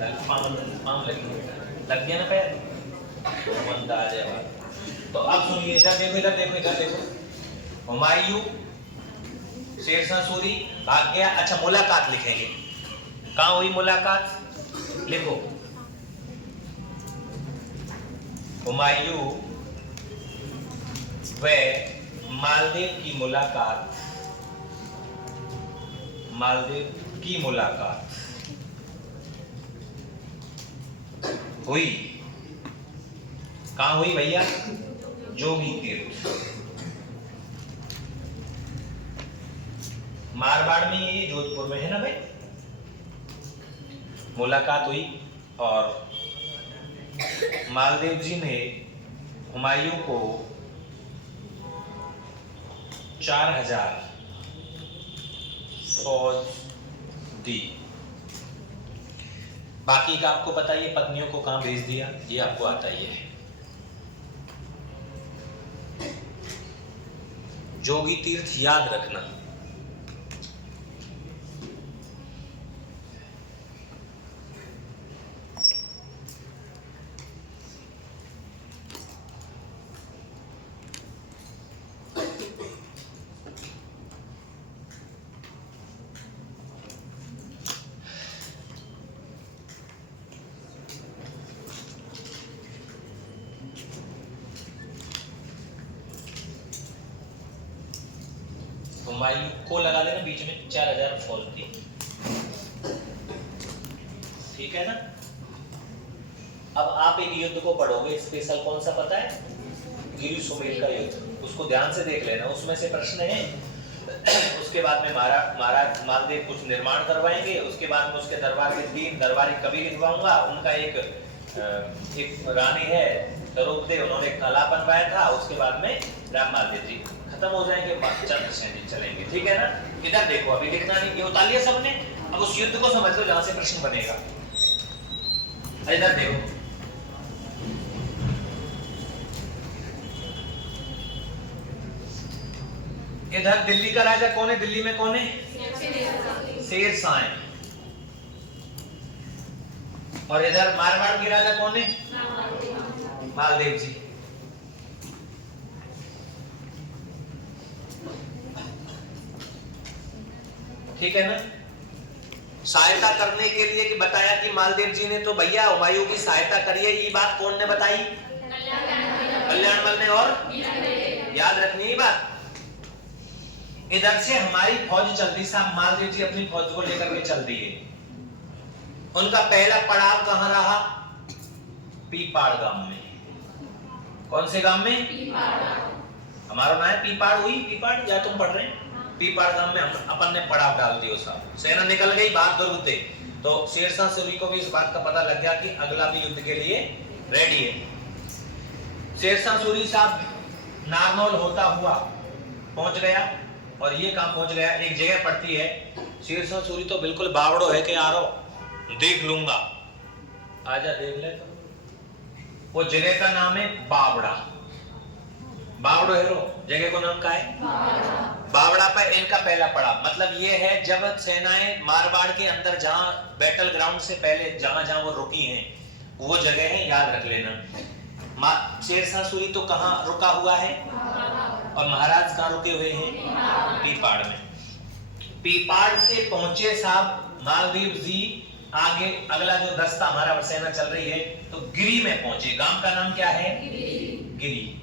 पाँव लग गया ना पैर, तो बंदा आ जाएगा। तो अब सुनिए, इधर देखो, इधर देखो, इधर देखो। हुमायूं शेरशाह सूरी भाग गया। अच्छा, मुलाकात लिखेंगे। कहाँ हुई मुलाकात? लिखो, हुमायूं व मालदेव की मुलाकात, मालदेव की मुलाकात हुई। कहाँ हुई भैया? जोगी तीर्थ, मारवाड़ में, ये जोधपुर में है ना भाई। मुलाकात हुई और मालदेव जी ने हुमायूं को 4000 फौज दी। बाकी का आपको पता ही है, पत्नियों को कहां भेज दिया, ये आपको आता ही है। जोगी तीर्थ याद रखना। हुमायूं को लगा देना बीच में, 4000 फौज थी, ठीक है ना। अब आप एक युद्ध को पढ़ोगे स्पेशल, कौन सा पता है? गिरी सुमेल का युद्ध। उसको ध्यान से देख लेना, उसमें से प्रश्न है। उसके बाद में महाराज मालदेव कुछ निर्माण करवाएंगे, उसके बाद में उसके दरबार के 3 दरबारी कवि लिखवाऊंगा। उनका एक रानी है द्रौपदी, उन्होंने कला बनवाया था। उसके बाद में राम मालदेव जी खत्म हो जाएंगे, चंद्रसेन जी चलेंगे, ठीक है ना। इधर देखो, अभी लिखना नहीं, ये उतार लिया सबने। अब उस युद्ध को समझ लो जहां से प्रश्न बनेगा। इधर देखो, इधर दिल्ली का राजा कौन है? दिल्ली में कौन है? शेरशाह है। और इधर मारवाड़ के राजा कौन है? मालदेव जी। ठीक है ना। सहायता करने के लिए कि बताया कि मालदेव जी ने तो भैया हुमायूं की सहायता करी है, ये बात कौन ने बताई? कल्याणमल ने। और याद रखनी ये बात। इधर से हमारी फौज चलती, साहब मालदेव जी अपनी फौज को लेकर के चल दिए। उनका पहला पड़ाव कहां रहा? पीपाड़ गांव में। कौन से गांव में? हमारा नाम है पीपाड़। हुई पीपाड़, या तुम पढ़ रहे हैं? पीपाड़ गांव में हम अपन ने पड़ाव डाल दिया। साहब सेना निकल गई बात दुर्ग थे, तो शेरशाह सूरी को भी इस बात का पता लग गया कि अगला भी युद्ध के लिए रेडी है। शेरशाह सूरी साहब नारनौल होता हुआ पहुंच गया। और ये कहां पहुंच गया? एक जगह पड़ती है, शेरशाह सूरी तो बिल्कुल बावड़ो है कि यारो देख लूंगा, आजा देख ले। तो वो जगह का नाम है बावड़ा। बावड़ो है, जगह को नाम का है बावड़ा। पर इनका पहला पड़ाव मतलब ये है, जब सेनाएं मारवाड़ के अंदर जहां बैटल ग्राउंड से पहले जहां जहां वो रुकी हैं, वो जगह है, याद रख लेना। शेरशाह सूरी तो कहां रुका हुआ है? और महाराज कहां रुके हुए हैं? पीपाड़ में। पीपाड़ से पहुंचे साहब मालदेव जी, आगे अगला जो दस्ता हमारा सेना चल रही है, तो गिरी में पहुंचे। गांव का नाम क्या है? गिरी।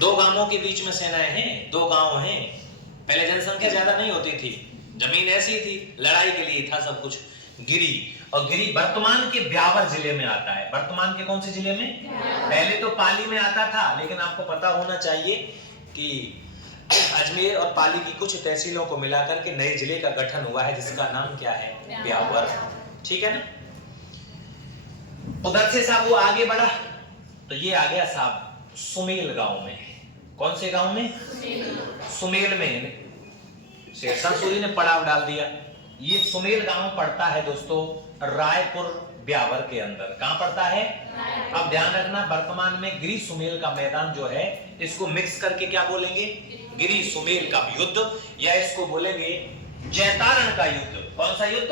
2 गांवों के बीच में सेनाएं हैं, 2 गांव हैं। पहले जनसंख्या ज्यादा नहीं होती थी, जमीन ऐसी थी, लड़ाई के लिए था सब कुछ। गिरी, और गिरी वर्तमान के ब्यावर जिले में आता है। वर्तमान के कौन से जिले में? पहले तो पाली में आता था, लेकिन आपको पता होना चाहिए कि अजमेर और पाली की कुछ तहसीलों को मिलाकर के नए जिले का गठन हुआ है, जिसका नाम क्या है? ब्यावर। ठीक है ना। उधर से साहब वो आगे बढ़ा, तो ये आ गया साहब सुमेल गांव में। कौन से गांव में? सुमेल में शेरशाह सूरी ने पड़ाव डाल दिया। ये सुमेल गांव पड़ता है दोस्तों रायपुर ब्यावर के अंदर। कहां पड़ता है? अब ध्यान रखना, वर्तमान में गिरी सुमेल का मैदान जो है, इसको मिक्स करके क्या बोलेंगे? गिरी सुमेल का युद्ध, या इसको बोलेंगे जैतारण का युद्ध। कौन सा युद्ध?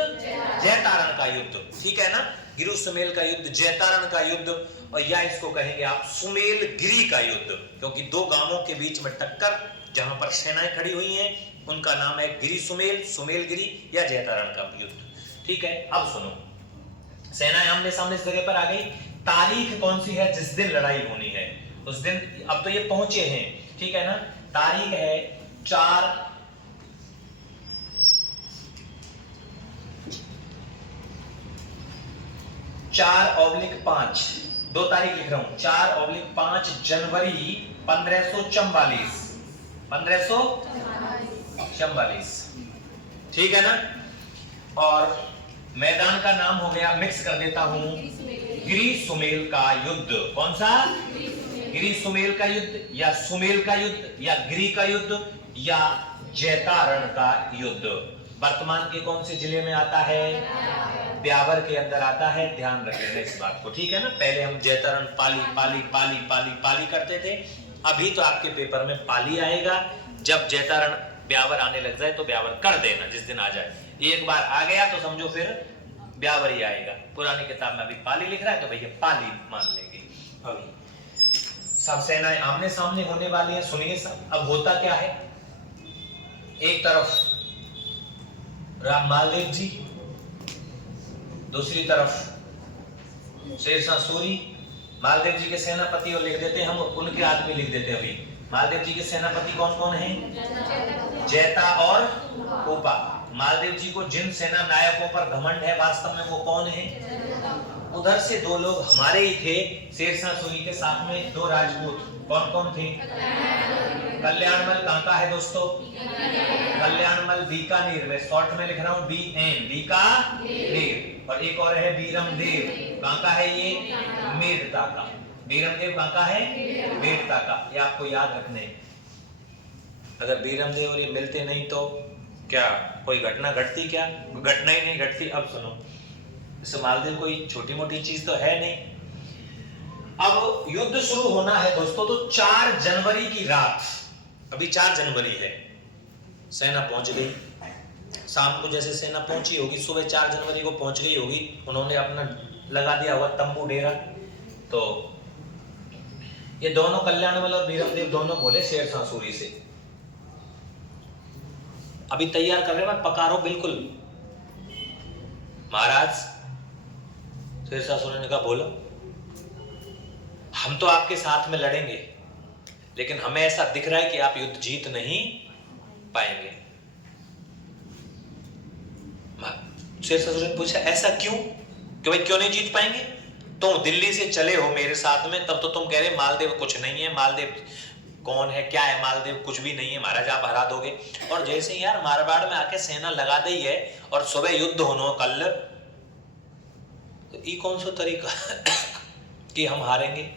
जैतारण का युद्ध, ठीक है ना। गिरु सुमेल का युद्ध, जैतारण का युद्ध, और या इसको कहेंगे आप सुमेल गिरी का युद्ध, क्योंकि दो गांवों के बीच में टक्कर जहां पर सेनाएं खड़ी हुई हैं उनका नाम है गिरी सुमेल, सुमेल गिरी या जैतारण का युद्ध, ठीक है। अब सुनो, सेनाएं आमने सामने इस जगह पर आ गई। तारीख कौन सी है जिस दिन लड़ाई होनी है? उस दिन अब तो ये पहुंचे हैं, ठीक है ना। तारीख है 4/5, 2 तारीख लिख रहा हूं, 4/5 जनवरी 1544, ठीक है ना। और मैदान का नाम हो गया, मिक्स कर देता हूं, गिरी सुमेल का युद्ध। कौन सा? गिरी सुमेल का युद्ध, या सुमेल का युद्ध, या गिरी का युद्ध, या जैतारण का युद्ध। वर्तमान के कौन से जिले में आता है? ब्यावर के अंदर आता है, ध्यान रख लेना इस बात को, ठीक है ना। पहले हम जैतारण पाली पाली पाली पाली पाली करते थे, अभी तो आपके पेपर में पाली आएगा। जब जैतारण ब्यावर आने लग जाए तो ब्यावर कर देना, जिस दिन आ जाए। एक बार आ गया तो समझो फिर ब्यावर ही आएगा। पुरानी किताब में अभी पाली लिख रहा है तो भैया पाली मान लेंगे। अभी सब सेनाएं आमने सामने होने वाली है, सुनिए सब। अब होता क्या है, एक तरफ राम मालदेव जी, दूसरी तरफ शेरशाह सूरी। मालदेव जी के सेनापति और लिख देते हम, उनके आदमी लिख देते अभी। मालदेव जी के सेनापति कौन कौन हैं? जैता और कोपा। मालदेव जी को जिन सेना नायकों पर घमंड है वास्तव में वो कौन है? उधर से 2 लोग हमारे ही थे, शेरशाह सूरी के साथ में 2 राजपूत। कौन कौन थे? कल्याणमल कहां का है दोस्तों? कल्याणमल बीकानेर में, शॉर्ट में लिख रहा हूं BN, बीकानेर। और एक और है बीरमदेव, कहां का है ये? मेड़ता का। बीरमदेव कहां का है? मेड़ता का। ये आपको याद रखने, अगर बीरमदेव और ये मिलते नहीं तो क्या कोई घटना घटती? क्या घटना ही नहीं घटती। अब सुनो, इस मालदेव कोई छोटी मोटी चीज तो है नहीं। अब युद्ध शुरू होना है दोस्तों, तो 4 जनवरी की रात, अभी 4 जनवरी है, सेना पहुंच गई। शाम को जैसे सेना पहुंची होगी, सुबह 4 जनवरी को पहुंच गई होगी, उन्होंने अपना लगा दिया हुआ तंबू डेरा। तो ये दोनों कल्याणमल और बीरमदेव दोनों बोले शेरशाह सूरी से, अभी तैयार कर रहे हैं, पकारो बिल्कुल। महाराज, शेरशाह सूरी ने कहा बोलो, हम तो आपके साथ में लड़ेंगे, लेकिन हमें ऐसा दिख रहा है कि आप युद्ध जीत नहीं पाएंगे। शेरशाह सूरी ने पूछा ऐसा क्यों? कि भाई क्यों नहीं जीत पाएंगे? तुम दिल्ली से चले हो मेरे साथ में, तब तो तुम कह रहे मालदेव कुछ नहीं है, मालदेव कौन है, क्या है मालदेव, कुछ भी नहीं है महाराज, आप हरा दोगे। और जैसे ही यार मारवाड़ में आके सेना लगा दी है और सुबह युद्ध होना कल, तो ये कौन सा तरीका कि हम हारेंगे?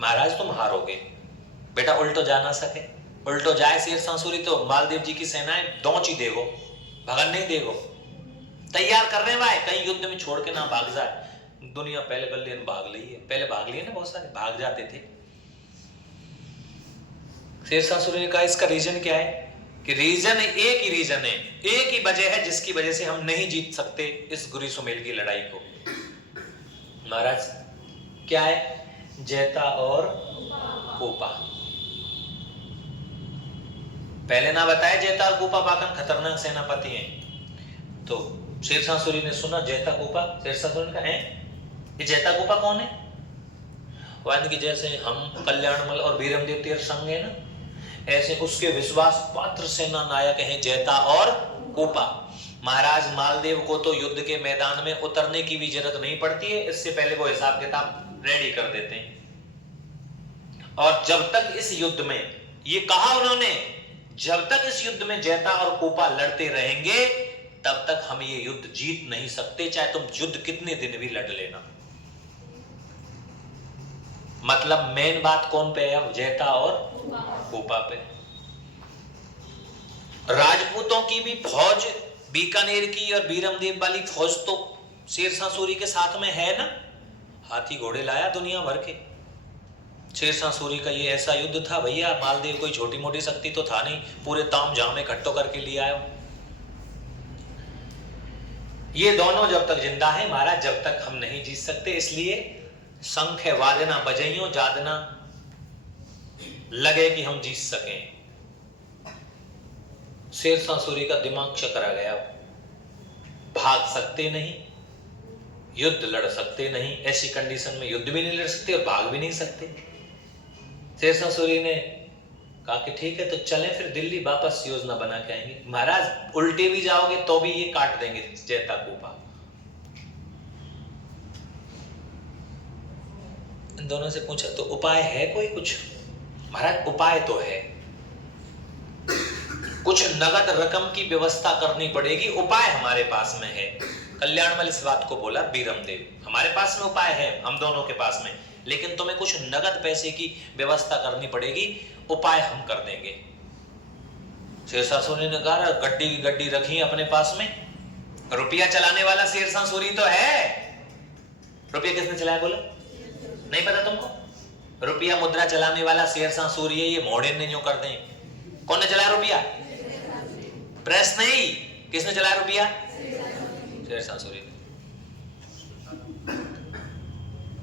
महाराज तुम हारोगे बेटा, उल्टो जा ना सके, उल्टो जाए शेरशाह सूरी तो मालदेव जी की सेनाएं दौच ही देगो, भगन नहीं देगो। तैयार कर रहे भाई, कहीं युद्ध में छोड़ के ना भाग जाए। दुनिया पहले बल्ले भाग ली है, पहले भाग लिए ना, बहुत सारे भाग जाते थे। शेरशाह सूरी ने कहा इसका रीजन क्या है? कि रीजन एक ही रीजन है, एक ही वजह है जिसकी वजह से हम नहीं जीत सकते इस गिरी सुमेल की लड़ाई को। महाराज क्या है? जैता और कोपा। पहले ना बताया जैता और कोपा बाकन खतरनाक सेनापति हैं। तो शेरशाह सूरी ने सुना जैता कोपा, शेरशाह सूरी ने कहा ये जैता कोपा कौन है? वायन की जैसे हम कल्याणमल और बीरमदेव तेर संग है ना, ऐसे उसके विश्वास पात्र सेना नायक हैं जैता और कोपा। महाराज मालदेव को तो युद्ध के मैदान में उतरने की भी जरूरत नहीं पड़ती है, इससे पहले वो हिसाब किताब रेडी कर देते हैं। और जब तक इस युद्ध में, ये कहा उन्होंने, जब तक इस युद्ध में जैता और कोपा लड़ते रहेंगे तब तक हम ये युद्ध जीत नहीं सकते, चाहे तुम युद्ध कितने दिन भी लड़ लेना। मतलब मेन बात कौन पे है? जैता और कोपा पे। राजपूतों की भी फौज, बीकानेर की और बीरमदेव वाली फौज तो शेरशाह सूरी के साथ में है ना, हाथी घोड़े लाया दुनिया भर के। शेरशाह सूरी का ये ऐसा युद्ध था भैया, मालदेव कोई छोटी मोटी शक्ति तो था नहीं, पूरे ताम झाम इकट्ठो करके लिए आयो। ये दोनों जब तक जिंदा है महाराज, जब तक हम नहीं जीत सकते। इसलिए शंख वादना बजइयों जादना लगे कि हम जीत सकें। शेरशाह सूरी का दिमाग चकरा गया। भाग सकते नहीं, युद्ध लड़ सकते नहीं, ऐसी कंडीशन में युद्ध भी नहीं लड़ सकते और भाग भी नहीं सकते। शेरशाह सूरी ने कहा कि ठीक है तो चलें फिर दिल्ली, वापस योजना बना के आएंगे। महाराज उल्टे भी जाओगे तो भी ये काट देंगे जैता कूपा। इन दोनों से पूछा तो उपाय है कोई कुछ? महाराज उपाय तो है, कुछ नगद रकम की व्यवस्था करनी पड़ेगी, उपाय हमारे पास में है। कल्याणमल इस बात को बोला बीरमदेव, हमारे पास में उपाय है, हम दोनों के पास में, लेकिन तुम्हें कुछ नगद पैसे की व्यवस्था करनी पड़ेगी, उपाय हम कर देंगे। शेरशाह सूरी ने कहा गड्डी की गड्डी रखी अपने पास में, रुपया चलाने वाला शेरशाह सूरी तो है। रुपया किसने चलाया बोलो? नहीं पता तुमको? रुपया मुद्रा चलाने वाला शेरशाह सूरी है, ये मोड़े ने जो कर दें। कौन ने चलाया रुपया? प्रेस नहीं, किसने चलाया रुपया? शेरशाह सूरी।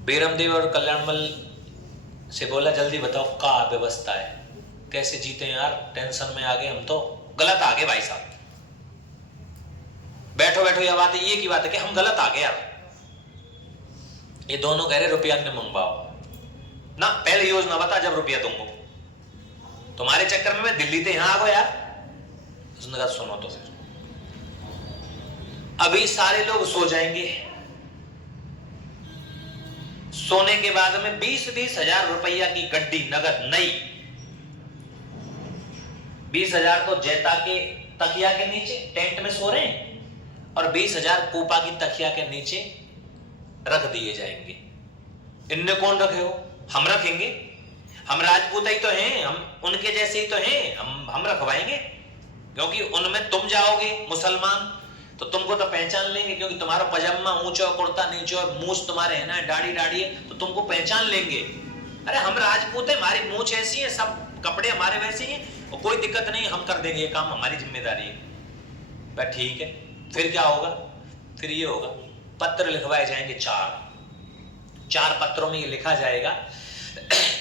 बीरमदेव और कल्याणमल से बोला जल्दी बताओ क्या व्यवस्था है, कैसे जीते यार, टेंशन में आ गए हम तो, गलत आ गए भाई साहब। बैठो बैठो, यह बात है, ये की बात है कि हम गलत आ गए यार। ये दोनों कह रहे रुपया ने मंगवाओ ना, पहले योजना बता जब रुपया दूंगा। तुम्हारे चक्कर में मैं दिल्ली से यहां आ गया यार। उसने कहा सुनो तो फिर, अभी सारे लोग सो जाएंगे, सोने के बाद में 20-20 हजार रुपया की गड्डी नगद नई, 20 हजार तो जैता के तकिया के नीचे टेंट में सो रहे हैं और 20 हजार कूपा की तकिया के नीचे रख दिए जाएंगे। इनने कौन रखे हो? हम रखेंगे, हम राजपूत ही तो हैं, हम उनके जैसे ही तो हैं, हम रखवाएंगे। क्योंकि उनमें तुम जाओगे मुसलमान तो तुमको तो पहचान लेंगे, क्योंकि तुम्हारा पजामा ऊंचा, कुर्ता नीचे और मूछ तुम्हारे है ना, दाढ़ी दाढ़ी है, तो तुमको पहचान लेंगे। अरे हम राजपूत है, हमारी मूछ ऐसी है, सब कपड़े हमारे वैसे ही हैं, और कोई दिक्कत नहीं, हम कर देंगे, ये काम हमारी जिम्मेदारी है। पर ठीक है, फिर क्या होगा? फिर ये होगा पत्र लिखवाए जाएंगे, 4 पत्रों में ये लिखा जाएगा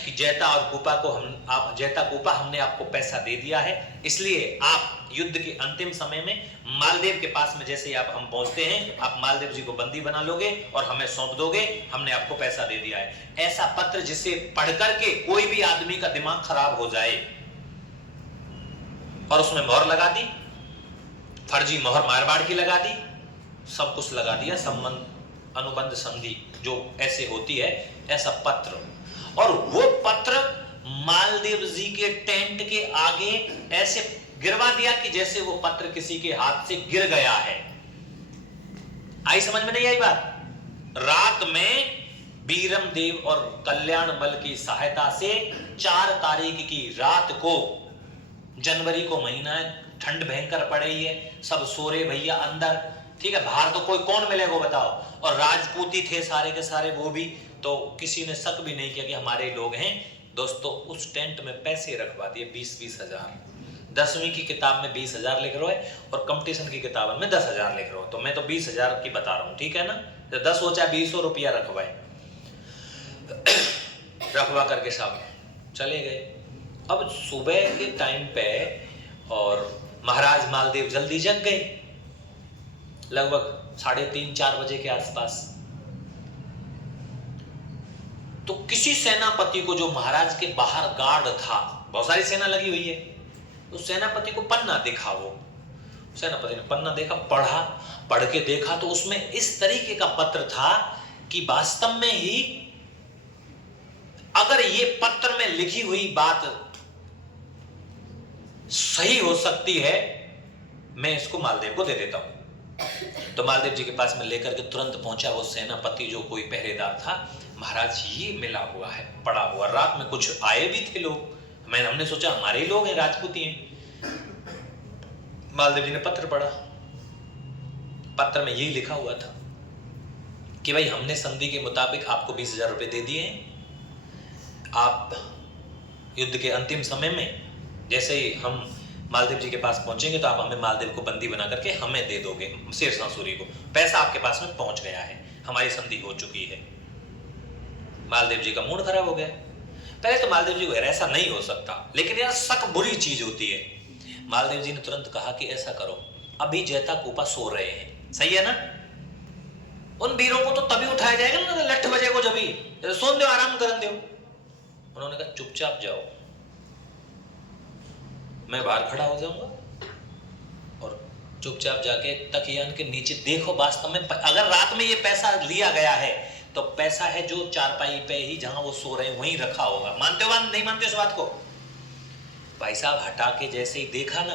कि जैता और कूपा को जैता कूपा हमने आपको पैसा दे दिया है, इसलिए आप युद्ध के अंतिम समय में मालदेव के पास में जैसे ही हम पहुंचते हैं, आप मालदेव जी को बंदी बना लोगे और हमें सौंप दोगे, हमने आपको पैसा दे दिया है। ऐसा पत्र जिसे पढ़ करके कोई भी आदमी का दिमाग खराब हो जाए, और उसमें मोहर लगा दी, फर्जी मोहर मारवाड़ की लगा दी, सब कुछ लगा दिया, संबंध अनुबंध संधि जो ऐसे होती है, ऐसा पत्र। और वो पत्र मालदेव जी के टेंट के आगे ऐसे गिरवा दिया कि जैसे वो पत्र किसी के हाथ से गिर गया है। आई समझ में नहीं आई बात? रात में बीरमदेव और कल्याणमल की सहायता से 4 तारीख की रात को, जनवरी को महीना है, ठंड भयंकर पड़ रही है, सब सो रहे भैया अंदर, ठीक है, बाहर तो कोई कौन मिलेगा बताओ, और राजपूती थे सारे के सारे वो भी, तो किसी ने शक भी नहीं किया कि हमारे लोग हैं। दोस्तों उस टेंट में पैसे रखवा दिए 20-20 हजार। 10वीं की किताब में 20 हजार लिख रहे हो और कंपटीशन की किताब में 10 हजार लिख रहे हो, तो मैं तो 20 हजार की बता रहा हूं, ठीक है ना? तो 10 हो चाहे 20 रुपया रखवाए, रखवा करके साहब चले गए। अब सुबह के टाइम पे और महाराज मालदेव जल्दी जग गए, लगभग 3:30-4 बजे के आसपास। तो किसी सेनापति को, जो महाराज के बाहर गार्ड था, बहुत सारी सेना लगी हुई है, उस सेनापति को पन्ना देखा। वो सेनापति ने पन्ना देखा, पढ़ के देखा तो उसमें इस तरीके का पत्र था कि वास्तव में ही अगर ये पत्र में लिखी हुई बात सही हो सकती है, मैं इसको मालदेव को दे देता हूं। तो मालदेव जी के पास में लेकर के तुरंत पहुंचा वो सेनापति, जो कोई पहरेदार था। महाराज ये मिला हुआ है, पड़ा हुआ, रात में कुछ आए भी थे लोग, हमने सोचा हमारे ही लोग हैं, राजपूती हैं। मालदेव जी ने पत्र पढ़ा, पत्र में यही लिखा हुआ था कि भाई हमने संधि के मुताबिक आपको 20 हजार रुपए दे दिए हैं। आप युद्ध के अंतिम समय में जैसे ही हम मालदेव जी के पास पहुंचेंगे तो आप हमें मालदेव को बंदी बना करके हमें दे दोगे, शेरशाह सूरी को। पैसा आपके पास में पहुंच गया है, हमारी संधि हो चुकी है। मालदेव जी का मूड खराब हो गया। पहले तो मालदेव जी को ऐसा नहीं हो सकता, लेकिन यार शक बुरी चीज होती है। मालदेव जी ने तुरंत कहा कि ऐसा करो, अभी जैता कूपा सो रहे हैं, सही है ना, उन वीरों को तो तभी उठाया जाएगा ना लठ बजे को, जब ही सोन दो, आराम करन दो। उन्होंने कहा चुपचाप जाओ, मैं बाहर खड़ा हो जाऊंगा और चुपचाप जाके तकियान के नीचे देखो, वास्तव में अगर रात में ये पैसा लिया गया है तो पैसा है जो चारपाई पे ही जहां वो सो रहे हैं वहीं रखा होगा। मानते हो नहीं मानते इस बात को? भाई साहब हटा के जैसे ही देखा ना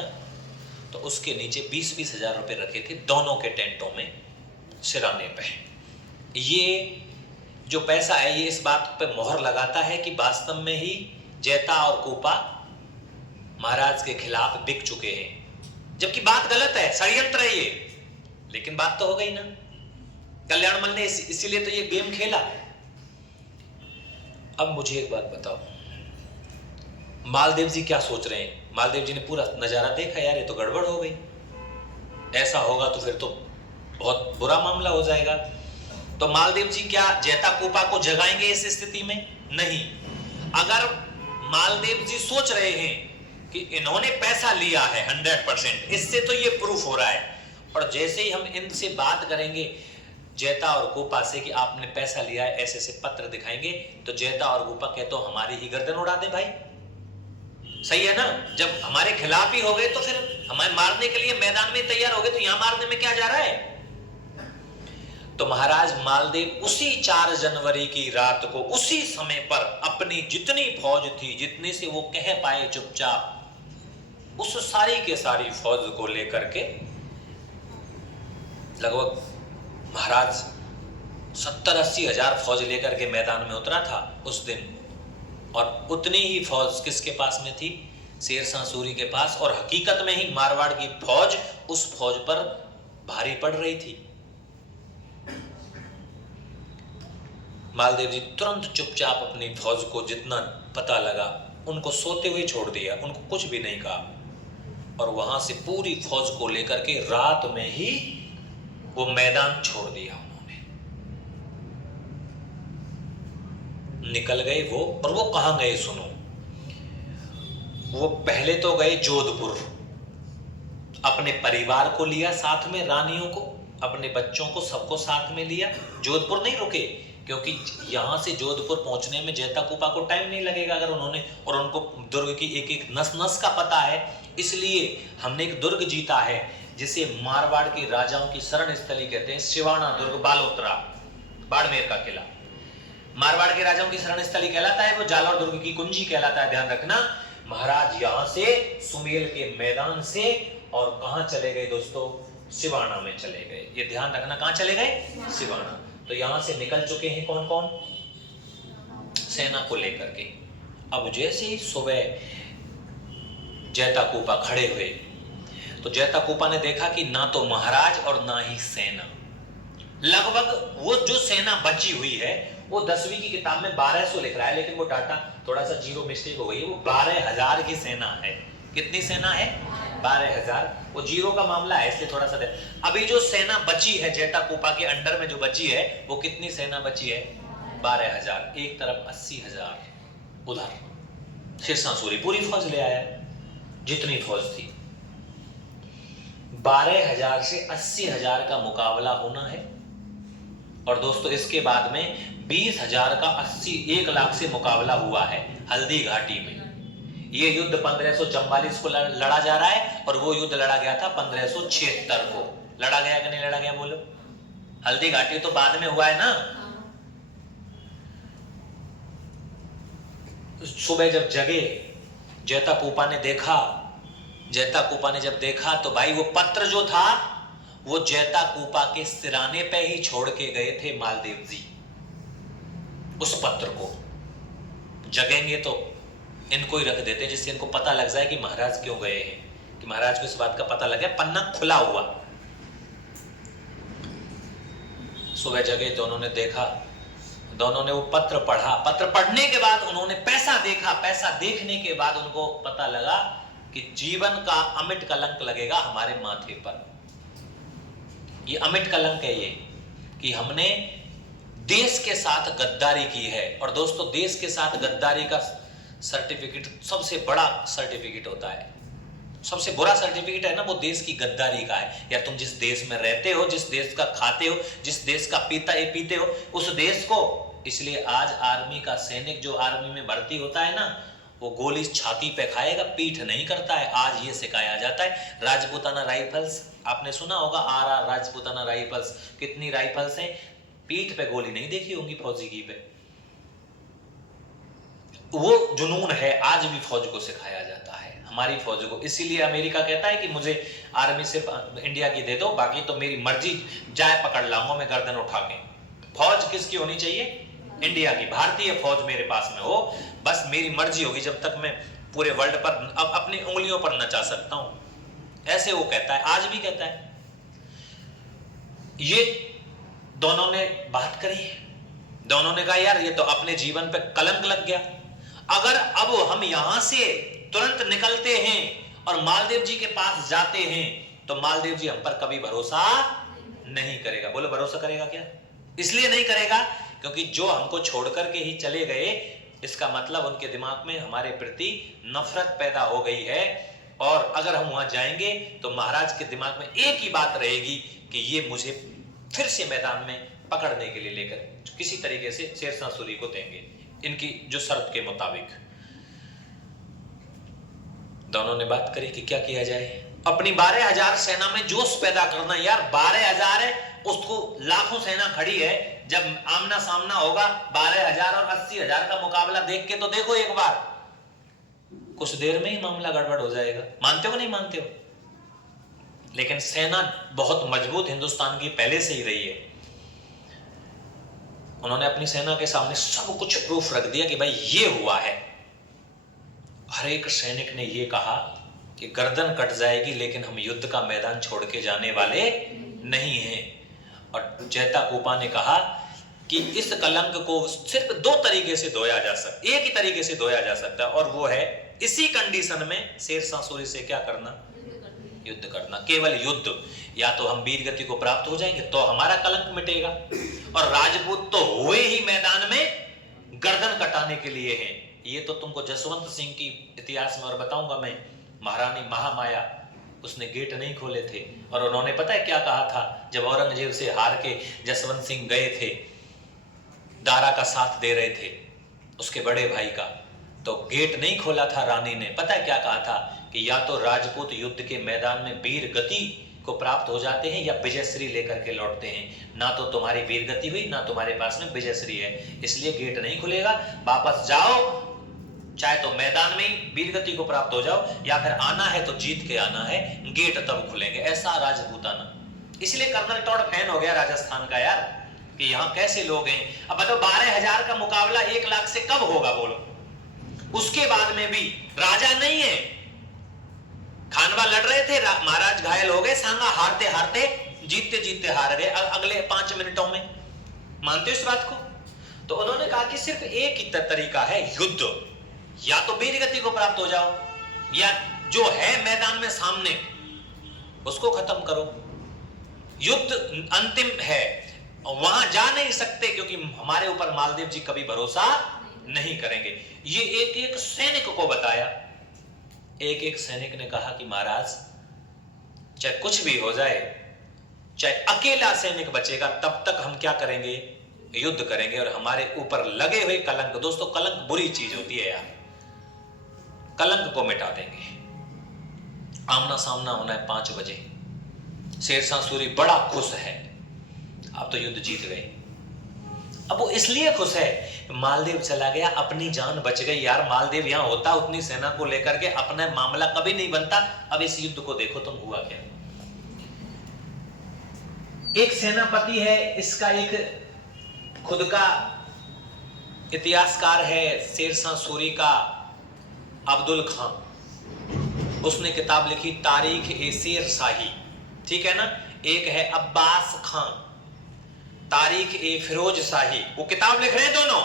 तो उसके नीचे 20-20 हजार रुपए रखे थे दोनों के टेंटों में सिराने पे। ये जो पैसा है ये इस बात पे मोहर लगाता है कि वास्तव में ही जैता और कूपा महाराज के खिलाफ बिक चुके हैं, जबकि बात गलत है, षड्यंत्र है ये, लेकिन बात तो हो गई ना। कल्याणमल ने इसीलिए तो ये गेम खेला। अब मुझे एक बात बताओ, मालदेव जी क्या सोच रहे हैं? मालदेव जी ने पूरा नजारा देखा, यार ये तो गड़बड़ हो गई, ऐसा होगा तो फिर तो बहुत बुरा मामला हो जाएगा। तो मालदेव जी क्या जैता कूपा को जगाएंगे इस स्थिति में? नहीं। अगर मालदेव जी सोच रहे हैं कि इन्होंने पैसा लिया है 100%, इससे तो ये प्रूफ हो रहा है, और जैसे ही हम इनसे बात करेंगे जैता और कूपा से कि आपने पैसा लिया है, ऐसे से पत्र दिखाएंगे, तो जैता और कूपा कहे तो हमारी ही गर्दन उड़ा दे भाई, सही है ना। जब हमारे खिलाफ ही हो गए तो फिर हमें मारने के लिए मैदान में तैयार हो गए, तो यहां मारने में क्या जा रहा है? तो महाराज मालदेव उसी 4 जनवरी की रात को उसी समय पर अपनी जितनी फौज थी, जितने से वो कह पाए चुपचाप, उस सारी के सारी फौज को लेकर के लगभग महाराज 70-80 हजार फौज लेकर के मैदान में उतरा था उस दिन। और उतनी ही फौज किसके पास में थी? शेरशाह सूरी के पास। और हकीकत में ही मारवाड़ की फौज उस फौज पर भारी पड़ रही थी। मालदेव जी तुरंत चुपचाप अपनी फौज को जितना पता लगा उनको सोते हुए छोड़ दिया, उनको कुछ भी नहीं कहा, और वहां से पूरी फौज को लेकर के रात में ही वो मैदान छोड़ दिया उन्होंने। निकल गए वो, और वो कहां गए सुनो। वो पहले तो गए जोधपुर, अपने परिवार को लिया साथ में, रानियों को, अपने बच्चों को, सबको साथ में लिया। जोधपुर नहीं रुके, क्योंकि यहां से जोधपुर पहुंचने में जैता कूपा को टाइम नहीं लगेगा अगर उन्होंने, और उनको दुर्ग की एक एक नस नस का पता है, इसलिए हमने एक दुर्ग जीता है जिसे मारवाड़ के राजाओं की शरण स्थली कहते हैं, सिवाना दुर्ग, बालोतरा, बाड़मेर का किला मारवाड़ के राजाओं की शरण स्थली कहलाता है, वो जालौर दुर्ग की कुंजी कहलाता है, ध्यान रखना। महाराज यहां से सुमेल के मैदान से और कहां चले गए दोस्तों? सिवाना में चले गए। ये ध्यान रखना, कहां चले गए? सिवाना। तो यहां से निकल चुके हैं कौन कौन? सेना को लेकर के। अब जैसे ही सुबह जैता कूपा खड़े हुए तो जैता कूपा ने देखा कि ना तो महाराज और ना ही सेना, लगभग वो जो सेना बची हुई है वो 10वीं की किताब में 1200 लिख रहा है, लेकिन वो डाटा थोड़ा सा जीरो मिस्टेक हो गई है, वो 12,000 की सेना है। कितनी सेना है? 12,000। वो जीरो का मामला है इसलिए थोड़ा सा दे। अभी जो सेना बची है जैता कूपा के अंडर में जो बची है वो कितनी सेना बची है? 12,000। एक तरफ 80,000, उधर शेरशाह सूरी पूरी फौज ले आया, जितनी फौज थी। 12,000 से 80,000 का मुकाबला होना है। और दोस्तों इसके बाद में 20,000 का 1 लाख से मुकाबला हुआ है हल्दी घाटी में। ये युद्ध 1544 को लड़ा जा रहा है और वो युद्ध लड़ा गया था 1576 को। लड़ा गया कि नहीं लड़ा गया बोलो? हल्दी घाटी तो बाद में हुआ है ना। सुबह जब जगे जैता कूपा ने देखा, जैता कूपा ने जब देखा तो भाई वो पत्र जो था वो जैता कूपा के सिराने पे ही छोड़ के गए थे मालदेव जी। उस पत्र को जगेंगे तो इनको ही रख देते जिससे इनको पता लग जाए कि महाराज क्यों गए हैं, कि महाराज को इस बात का पता लग गया। पन्ना खुला हुआ। सुबह जगे तो उन्होंने देखा, दोनों ने वो पत्र पढ़ा। पत्र पढ़ने के बाद उन्होंने पैसा देखा। पैसा देखने के बाद उनको पता लगा कि जीवन का अमिट कलंक लगेगा हमारे माथे पर। ये अमिट कलंक है ये कि हमने देश के साथ गद्दारी की है। और दोस्तों, देश के साथ गद्दारी का सर्टिफिकेट सबसे बड़ा सर्टिफिकेट होता है। सबसे बुरा सर्टिफिकेट है ना, वो देश की गद्दारी का है। या तुम जिस देश में रहते हो, जिस देश का खाते हो, जिस देश का पीते हो, उस देश को। इसलिए आज आर्मी का सैनिक जो आर्मी में भर्ती होता है ना, वो गोली छाती पे खाएगा, पीठ नहीं करता है। आज ये सिखाया जाता है। राजपूताना राइफल्स आपने सुना होगा, RR राजपूताना राइफल्स। कितनी राइफल्स हैं? पीठ पे गोली नहीं देखी होंगी फौजी की पे। वो जुनून है, आज भी फौज को सिखाया जाता है, हमारी फौज को। इसीलिए अमेरिका कहता है कि मुझे आर्मी से इंडिया की दे दो, बाकी तो मेरी मर्जी, जाए पकड़ लाऊंगा मैं गर्दन उठा के। फौज किसकी होनी चाहिए? इंडिया की। भारतीय फौज मेरे पास में हो, बस मेरी मर्जी होगी जब तक मैं पूरे वर्ल्ड पर अपनी उंगलियों पर नचा सकता हूं। ऐसे वो कहता है, आज भी कहता है। ये दोनों ने बात करी, दोनों ने कहा यार ये तो अपने जीवन पे कलंक लग गया। अगर अब हम यहां से तुरंत निकलते हैं और मालदेव जी के पास जाते हैं तो मालदेव जी हम पर कभी भरोसा नहीं करेगा। बोलो, भरोसा करेगा क्या? इसलिए नहीं करेगा क्योंकि जो हमको छोड़ करके ही चले गए, इसका मतलब उनके दिमाग में हमारे प्रति नफरत पैदा हो गई है। और अगर हम वहां जाएंगे तो महाराज के दिमाग में एक ही बात रहेगी कि ये मुझे फिर से मैदान में पकड़ने के लिए लेकर किसी तरीके से शेरशाह सूरी को देंगे, इनकी जो शर्त के मुताबिक। दोनों ने बात करी कि क्या किया जाए। अपनी 12,000 सेना में जोश पैदा करना। यार 12,000 है, उसको लाखों सेना खड़ी है। जब आमना सामना होगा 12,000 और 80,000 का मुकाबला देख के तो देखो एक बार, कुछ देर में ही मामला गड़बड़ हो जाएगा। मानते हो नहीं मानते हो? लेकिन सेना बहुत मजबूत हिंदुस्तान की पहले से ही रही है। उन्होंने अपनी सेना के सामने सब कुछ प्रूफ रख दिया कि भाई ये हुआ है। हर एक सैनिक ने ये कहा कि गर्दन कट जाएगी लेकिन हम युद्ध का मैदान छोड़ के जाने वाले नहीं हैं। और जैता कूपा ने कहा कि इस कलंक को सिर्फ 2 तरीके से धोया जा सकता, एक ही तरीके से धोया जा सकता है, और वो है इसी कंडीशन में शेरशाह सूरी से क्या करना? युद्ध करना। केवल युद्ध। या तो हम वीर गति को प्राप्त हो जाएंगे तो हमारा कलंक मिटेगा, और राजपूत तो हुए ही मैदान में गर्दन कटाने के लिए हैं। ये तो तुमको जसवंत सिंह की इतिहास में और बताऊंगा मैं। महारानी महामाया, उसने गेट नहीं खोले थे और उन्होंने पता है क्या कहा था? जब औरंगजेब से हार के जसवंत सिंह गए थे, दारा का साथ दे रहे थे उसके बड़े भाई का, तो गेट नहीं खोला था रानी ने। पता है क्या कहा था? कि या तो राजपूत युद्ध के मैदान में वीर गति को प्राप्त हो जाते हैं या विजयश्री लेकर के लौटते हैं। ना तो तुम्हारी वीर गति हुई, ना तुम्हारे पास में विजयश्री है, इसलिए गेट नहीं खुलेगा। वापस जाओ, चाहे तो मैदान में वीर गति को प्राप्त हो जाओ, या फिर आना है तो जीत के आना है, गेट तब खुलेंगे। ऐसा राजपूताना। इसलिए कर्नल टॉड फैन हो गया राजस्थान का यार, कि यहाँ कैसे लोग हैं। अब बताओ 12,000 का मुकाबला 1 लाख से कब होगा? बोलो। उसके बाद में भी राजा नहीं है। खानवा लड़ रहे थे, महाराज घायल हो गए, सांगा हारते हारते जीतते जीतते हार गए अगले 5 मिनटों में। मानते हो इस बात को? तो उन्होंने कहा कि सिर्फ एक ही तरीका है, युद्ध। या तो वीर गति को प्राप्त हो जाओ, या जो है मैदान में सामने उसको खत्म करो। युद्ध अंतिम है, वहां जा नहीं सकते क्योंकि हमारे ऊपर मालदेव जी कभी भरोसा नहीं करेंगे। ये एक एक सैनिक को बताया। एक एक सैनिक ने कहा कि महाराज चाहे कुछ भी हो जाए, चाहे अकेला सैनिक बचेगा, तब तक हम क्या करेंगे? युद्ध करेंगे और हमारे ऊपर लगे हुए कलंक। दोस्तों, कलंक बुरी चीज होती है यार, कलंक को मिटा देंगे। आमना सामना होना है 5 बजे। शेरशाह सूरी बड़ा खुश है, अब तो युद्ध जीत गए। अब वो इसलिए खुश है, मालदेव चला गया, अपनी जान बच गई। यार मालदेव यहां होता, उतनी सेना को लेकर के अपना मामला कभी नहीं बनता। अब इस युद्ध को देखो तुम, हुआ क्या? एक सेनापति है, इसका एक खुद का इतिहासकार है शेरशाह सूरी का, अब्दुल खान। उसने किताब लिखी तारीख ए शेर शाही, ठीक है ना। एक है अब्बास खान, तारीख ए फिरोज शाही। वो किताब लिख रहे हैं दोनों।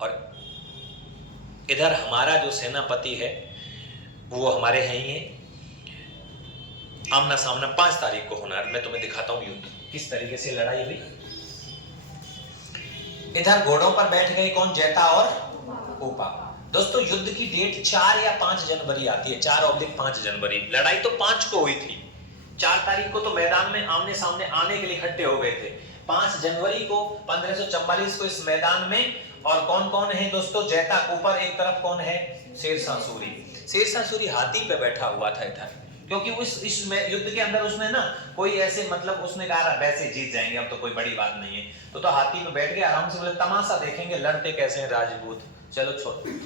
और इधर हमारा जो सेनापति है वो हमारे हैं ही हैं। आमना सामना 5 तारीख को होना है। मैं तुम्हें दिखाता हूं युद्ध किस तरीके से लड़ाई हुई। इधर घोड़ों पर बैठ गए कौन, जैता और कूपा। दोस्तों युद्ध की डेट 4 या 5 जनवरी आती है, 4/5 जनवरी। लड़ाई तो 5 को हुई थी, 4 तारीख को तो मैदान में आमने सामने आने के लिए इकट्ठे हो गए थे। 5 जनवरी को 1544 को इस मैदान में, और कौन कौन है दोस्तों, जैता कूपर एक तरफ, कौन है, शेरशाह सूरी। शेरशाह सूरी हाथी पे बैठा हुआ था इधर, क्योंकि इस युद्ध के अंदर उसने ना कोई ऐसे मतलब उसने कहा वैसे जीत जाएंगे, अब तो कोई बड़ी बात नहीं है। तो हाथी पे बैठ के आराम से बोले तमाशा देखेंगे लड़ते कैसे हैं राजपूत। चलो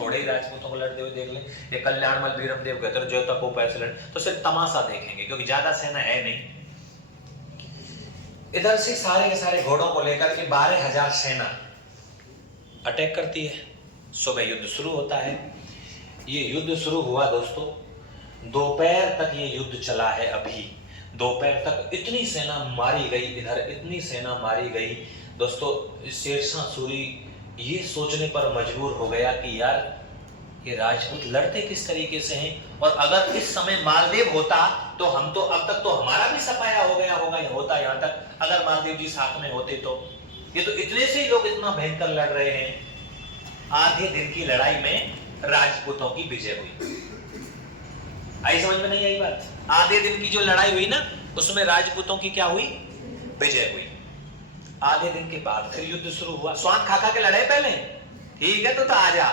थोड़े ही राजपूतों को लड़ते हुए देख ले। ये कल्याणमल वीरमदेव कहते हैं जो तक को पैसे लड़, तो सिर्फ तमाशा देखेंगे क्योंकि ज्यादा सेना है नहीं। इधर से सारे के सारे घोड़ों को लेकर के 12,000 सेना अटैक करती है। सुबह युद्ध शुरू होता है। ये युद्ध शुरू हुआ दोस्तों, दोपहर तक ये युद्ध चला है। अभी दोपहर तक इतनी सेना मारी गई, इधर इतनी सेना मारी गई दोस्तों। शेरशाह सूरी ये सोचने पर मजबूर हो गया कि यार ये राजपूत लड़ते किस तरीके से हैं, और अगर इस समय मालदेव होता तो हम तो अब तक तो हमारा भी सफाया हो गया होता यहाँ तक, अगर मालदेव जी साथ में होते तो। ये तो इतने से ही लोग इतना भयंकर लड़ रहे हैं। आधे दिन की लड़ाई में राजपूतों की विजय हुई। आई समझ में नहीं आई बात? आधे दिन की जो लड़ाई हुई ना, उसमें राजपूतों की क्या हुई, विजय हुई। आधे दिन के बाद फिर युद्ध शुरू हुआ। स्वाद खा खा के लड़े पहले, ठीक है तो आजा,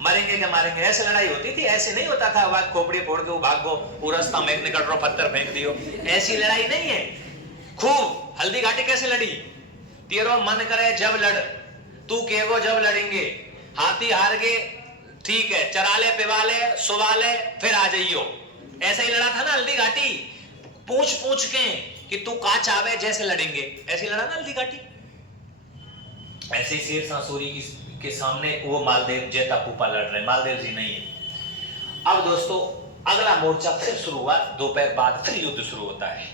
मरेंगे क्या मारेंगे, ऐसे लड़ाई होती थी। ऐसे नहीं होता था वह खोपड़ी फोड़ के भागो, पूरा रास्ता में निकल रहा पत्थर फेंक दियो, ऐसी लड़ाई नहीं है। खूब हल्दी घाटी कैसे लड़ी, तेरो मन करे जब लड़, तू केगो जब लड़ेंगे, हाथी हार के ठीक है, चरा ले पिवा ले सुवा ले फिर आ जाइयो। ऐसा ही लड़ा था ना हल्दी घाटी, पूछ पूछ के कि तू का चावे जैसे लड़ेंगे, ऐसे लड़ा ना हल्दी घाटी। ऐसे ही शेरशाह सूरी के सामने वो मालदेव जैता कूपा लड़ रहे, मालदेव जी नहीं है। अब दोस्तों अगला मोर्चा फिर शुरू हुआ। दोपहर बाद फिर युद्ध शुरू होता है,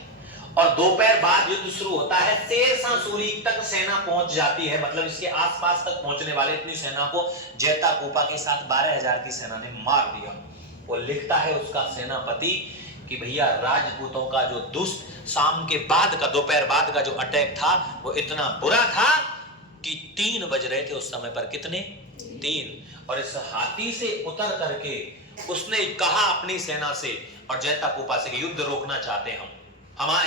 और दोपहर बाद युद्ध शुरू होता है। शेरशाह सूरी तक सेना पहुंच जाती है, मतलब इसके आसपास तक पहुंचने वाले इतनी सेना को जैता कूपा के साथ 12,000 की सेना ने मार दिया। वो लिखता है उसका सेनापति कि भैया राजपूतों का जो दुष्ट शाम के बाद का, दोपहर बाद का जो अटैक था वो इतना बुरा था कि 3 बज रहे थे उस समय पर। कितने? 3। और इस हाथी से उतर करके उसने कहा अपनी सेना से और जैता कूपा से कि युद्ध रोकना चाहते हैं हम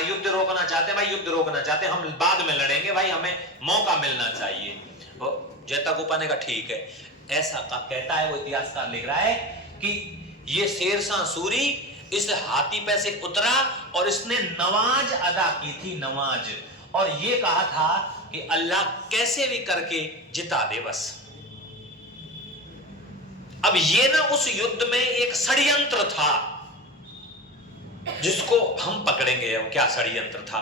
युद्ध रोकना चाहते हैं भाई, युद्ध रोकना चाहते हैं, हम बाद में लड़ेंगे भाई, हमें मौका मिलना चाहिए। जैता कूपा ने कहा ठीक है। ऐसा कहता है वो इतिहासकार लिख रहा है कि ये शेरशाह सूरी इस हाथी पे से उतरा और इसने नमाज अदा की थी, नमाज, और ये कहा था कि अल्लाह कैसे भी करके जिता दे बस। अब ये ना उस युद्ध में एक षड्यंत्र था जिसको हम पकड़ेंगे। अब क्या षड्यंत्र था?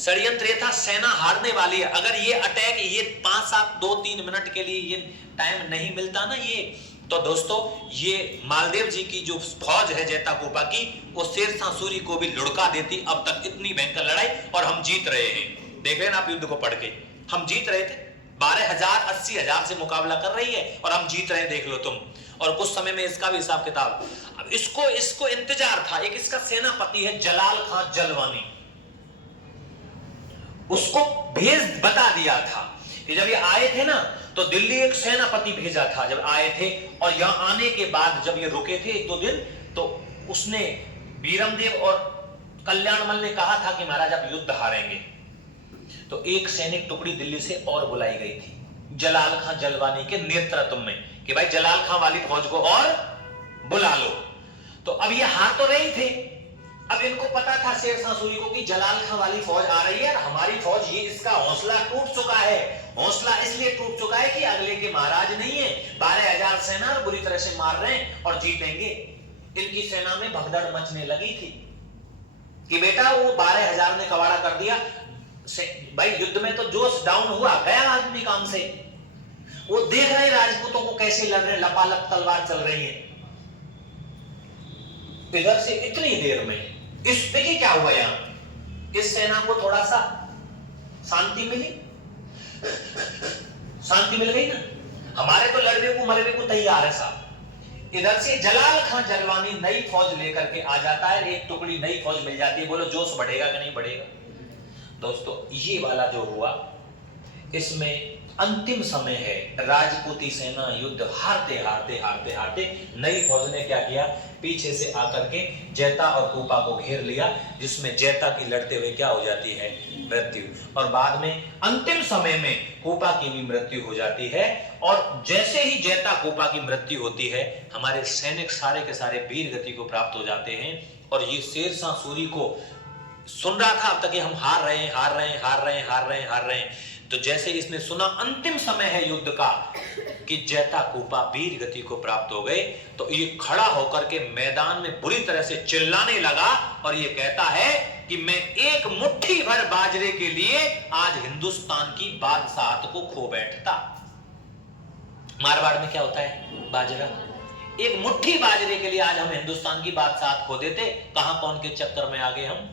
षड्यंत्र ये था सेना हारने वाली है, अगर ये अटैक ये 5-7 2-3 मिनट के लिए ये टाइम नहीं मिलता ना ये, तो दोस्तों ये मालदेव जी की जो फौज है जैता कूपा की, वो शेरशाह सूरी को भी लुढ़का देती। अब तक इतनी भयंकर लड़ाई और हम जीत रहे हैं। देख रहे हैं आप युद्ध को पढ़ के, हम जीत रहे थे। 12,000 80,000 से मुकाबला कर रही है और हम जीत रहे हैं, देख लो तुम। और कुछ समय में इसका भी हिसाब किताब। अब इसको इंतजार था। एक इसका सेनापति है जलाल खान जलवानी, उसको बता दिया था कि जब ये आए थे ना तो दिल्ली एक सेनापति भेजा था जब आए थे, और यहां आने के बाद जब ये रुके थे 1-2 दिन, तो उसने वीरमदेव और कल्याणमल ने कहा था कि महाराज आप युद्ध हारेंगे। तो एक सैनिक टुकड़ी दिल्ली से और बुलाई गई थी जलाल खान जलवानी के नेतृत्व में कि भाई जलाल खान वाली फौज को और बुला लो। तो अब ये हार तो रहे थे। अब इनको पता था शेरशाह सूरी को कि जलाल खान वाली फौज आ रही है और हमारी फौज, ये इसका हौसला टूट चुका है। हौसला इसलिए टूट चुका है कि अगले के महाराज नहीं है, 12,000 सेना बुरी तरह से मार रहे हैं और जीतेंगे। इनकी सेना में भगदड़ मचने लगी थी कि बेटा वो 12,000 ने कवाड़ा कर दिया। भाई युद्ध में तो जोश डाउन हुआ, गया आदमी काम से। वो देख रहे राजपूतों को कैसे लड़ रहे, लपालप तलवार चल रही है। इधर से इतनी देर में इस देखिए क्या हुआ, यहां इस सेना को थोड़ा सा शांति मिली, शांति मिल गई ना। हमारे तो लड़ने को मरने को तैयार है साहब। इधर से जलाल खां जलवानी नई फौज लेकर के आ जाता है, एक टुकड़ी नई फौज मिल जाती है। बोलो जोश बढ़ेगा कि नहीं बढ़ेगा? दोस्तों ये वाला जो हुआ, इसमें अंतिम समय है, राजपूती सेना युद्ध हारते हारते हारते हारते नई फौज ने क्या किया, पीछे से आकर के जैता और कूपा को घेर लिया, जिसमें जैता की लड़ते हुए क्या हो जाती है, मृत्यु। और बाद में अंतिम समय में कूपा की भी मृत्यु हो जाती है। और जैसे ही जैता कूपा की मृत्यु होती है, हमारे सैनिक सारे के सारे वीर गति को प्राप्त हो जाते हैं। और ये शेरशाह सूरी को सुन रहा था अब तक कि हम हार रहे हैं, हार रहे हैं, हार रहे हैं, हार रहे हैं, हार रहे हैं। तो जैसे इसने सुना अंतिम समय है युद्ध का कि जैता कूपा वीर गति को प्राप्त हो गए, तो ये खड़ा होकर के मैदान में बुरी तरह से चिल्लाने लगा और ये कहता है कि मैं एक मुट्ठी भर बाजरे के लिए आज हिंदुस्तान की बादशाहत को खो बैठता। मारवाड़ में क्या होता है, बाजरा। एक मुट्ठी बाजरे के लिए आज हम हिंदुस्तान की बादशाहत खो देते। कहां कौन के चक्कर में आ गए हम।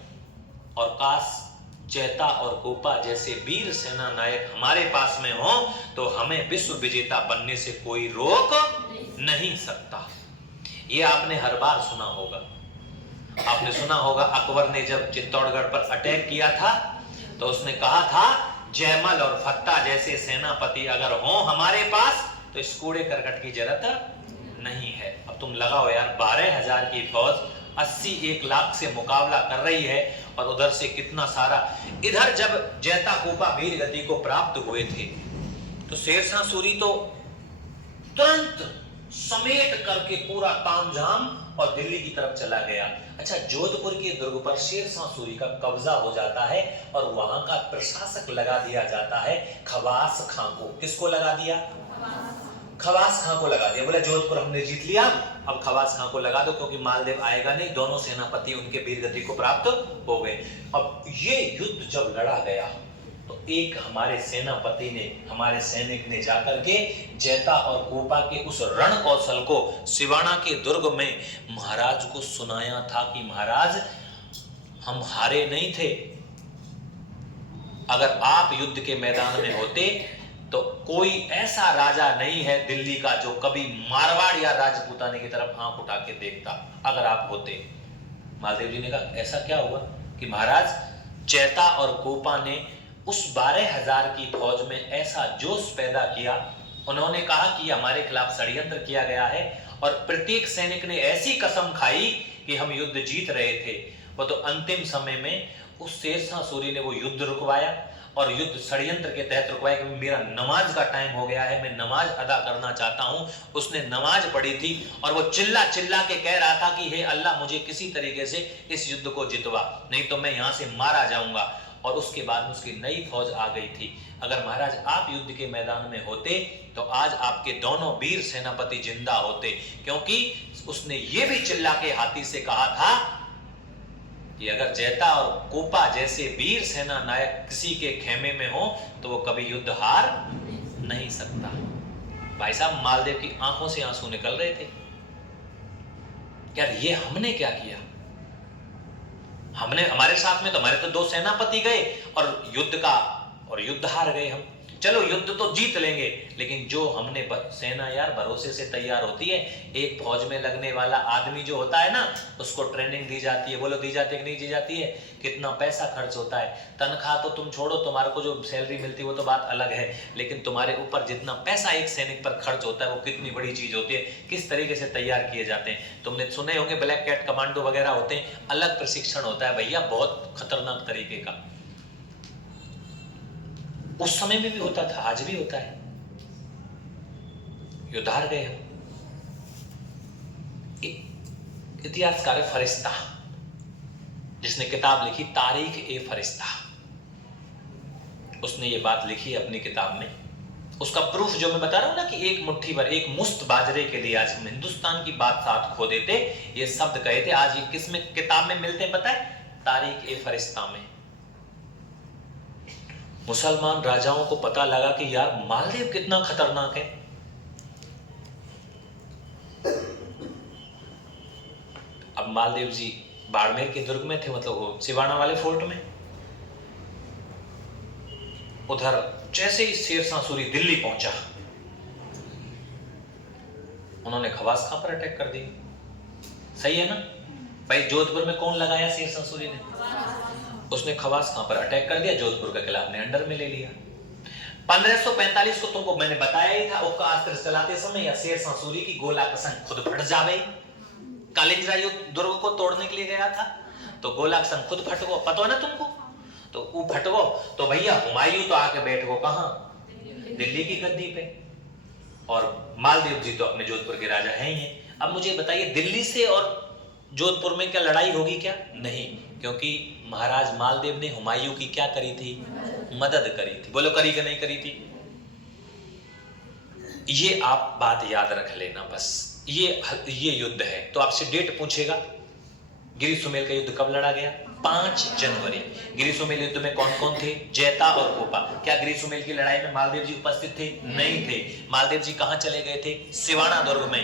और काश जैता और कूपा जैसे वीर सेना नायक हमारे पास में हो तो हमें विश्व विजेता बनने से कोई रोक नहीं सकता। ये आपने हर बार सुना होगा। आपने सुना होगा अकबर ने जब चित्तौड़गढ़ पर अटैक किया था तो उसने कहा था, जयमल और फत्ता जैसे सेनापति अगर हो हमारे पास तो इस कूड़े करकट की जरूरत नहीं है। अब तुम लगाओ यार, 12,000 की फौज 80-1 लाख से मुकाबला कर रही है और उधर से कितना सारा। इधर जब जैता कूपा वीर गति को प्राप्त हुए थे तो शेरशाह सूरी तो तुरंत समेट करके पूरा तामझाम और दिल्ली की तरफ चला गया। अच्छा, जोधपुर के दुर्ग पर शेरशाह सूरी का कब्जा हो जाता है और वहां का प्रशासक लगा दिया जाता है खवास खां को। किसको लगा दिया? खवास खां को लगा दिया। बोले जोधपुर हमने जीत लिया, अब खवास खां को लगा दो, क्योंकि मालदेव आएगा नहीं। दोनों सेनापति उनके वीर गति को प्राप्त हो गए। अब ये युद्ध जब लड़ा गया तो एक हमारे सेनापति ने, हमारे सैनिक ने जाकर के जैता और कूपा के उस रण कौशल को सिवाना के दुर्ग में महाराज को सुनाया था कि महाराज हम हारे नहीं थे। अगर आप युद्ध के मैदान में होते तो कोई ऐसा राजा नहीं है दिल्ली का जो कभी मारवाड़ या राजपूताने की तरफ आंख उठा के देखता, अगर आप होते। मालदेव जी ने कहा ऐसा क्या हुआ कि महाराज जैता और कूपा ने उस 12,000 की फौज में ऐसा जोश पैदा किया। उन्होंने कहा कि हमारे खिलाफ षड्यंत्र किया गया है और प्रत्येक सैनिक ने ऐसी कसम खाई कि हम युद्ध जीत रहे थे। वो तो अंतिम समय में उस शेरशाह सूरी ने वो युद्ध रुकवाया और युद्ध षड्यंत्र के तहत रुकवाया कि मेरा नमाज का टाइम हो गया है, मैं नमाज अदा करना चाहता हूं। उसने नमाज पढ़ी थी और वो चिल्ला चिल्ला के कह रहा था कि हे अल्लाह मुझे किसी तरीके से इस युद्ध को जितवा, नहीं तो मैं यहां से मारा जाऊंगा। और उसके बाद में उसकी नई फौज आ गई थी। अगर महाराज आप युद्ध के मैदान में होते तो आज आपके दोनों वीर सेनापति जिंदा होते, क्योंकि उसने ये भी चिल्ला के हाथी से कहा था कि अगर जैता और कूपा जैसे वीर सेना नायक किसी के खेमे में हो तो वो कभी युद्ध हार नहीं सकता। भाई साहब मालदेव की आंखों से आंसू निकल रहे थे। यार ये हमने क्या किया, हमने, हमारे साथ में तो हमारे तो 2 सेनापति गए और युद्ध हार गए हम। चलो युद्ध तो जीत लेंगे, लेकिन जो हमने सेना यार भरोसे से तैयार होती है। एक फौज में लगने वाला आदमी जो होता है ना, उसको ट्रेनिंग दी जाती है। बोलो दी जाती है कि नहीं दी जाती है? कितना पैसा खर्च होता है। तनख्वाह तो तुम छोड़ो, तुम्हारे को जो सैलरी मिलती है वो तो बात अलग है, लेकिन तुम्हारे ऊपर जितना पैसा एक सैनिक पर खर्च होता है वो कितनी बड़ी चीज होती है। किस तरीके से तैयार किए जाते हैं। तुमने सुने होंगे ब्लैक कैट कमांडो वगैरह होते हैं, अलग प्रशिक्षण होता है भैया, बहुत खतरनाक तरीके का। उस समय में भी होता था, आज भी होता है। युद्ध हार गए हम। इतिहासकार फरिश्ता जिसने किताब लिखी तारीख ए फरिश्ता, उसने ये बात लिखी अपनी किताब में। उसका प्रूफ जो मैं बता रहा हूं ना कि एक मुट्ठी भर, एक मुश्त बाजरे के लिए आज हम हिंदुस्तान की बादशाहत खो देते, ये शब्द कहे थे। आज ये किस में किताब में मिलते हैं पता है? तारीख ए फरिश्ता में। मुसलमान राजाओं को पता लगा कि यार मालदेव कितना खतरनाक है। अब मालदेव जी बाड़मेर के दुर्ग में थे, मतलब वो सिवाना वाले फोर्ट में। उधर जैसे ही शेरशाह सूरी दिल्ली पहुंचा, उन्होंने खवास खां पर अटैक कर दिया। सही है ना भाई? जोधपुर में कौन लगाया? शेरशाह सूरी ने। उसने खवास खां पर अटैक कर दिया, जोधपुर का किला अपने अंडर में ले लिया। 1545 को तुमको मैंने बताया ही था, उक्का अस्त्र चलाते समय या शेरशाह सूरी की गोला कसम खुद फट जावे। कालिंजरा युद्ध दुर्ग को तोड़ने के लिए गया था, तो गोला कसम खुद फट गो, पता है ना तुमको? तो वो फट गो तो भैया हुमायूं तो आके बैठ गो कहां? दिल्ली की गद्दी पे। और मालदेव जी तो अपने जोधपुर के राजा हैं ही हैं। अब मुझे बताइए, दिल्ली से और जोधपुर में क्या लड़ाई होगी? क्या नहीं, क्योंकि महाराज मालदेव ने हुमायूं की क्या करी थी? मदद करी थी। बोलो करी कि नहीं करी थी? ये आप बात याद रख लेना बस। ये युद्ध है तो आपसे डेट पूछेगा। गिरी सुमेल का युद्ध कब लड़ा गया? 5 जनवरी। गिरी सुमेल युद्ध में कौन कौन थे? जैता और कोपा। क्या गिरी सुमेल की लड़ाई में मालदेव जी उपस्थित थे? नहीं थे। मालदेव जी कहां चले गए थे? सिवाना दुर्ग में।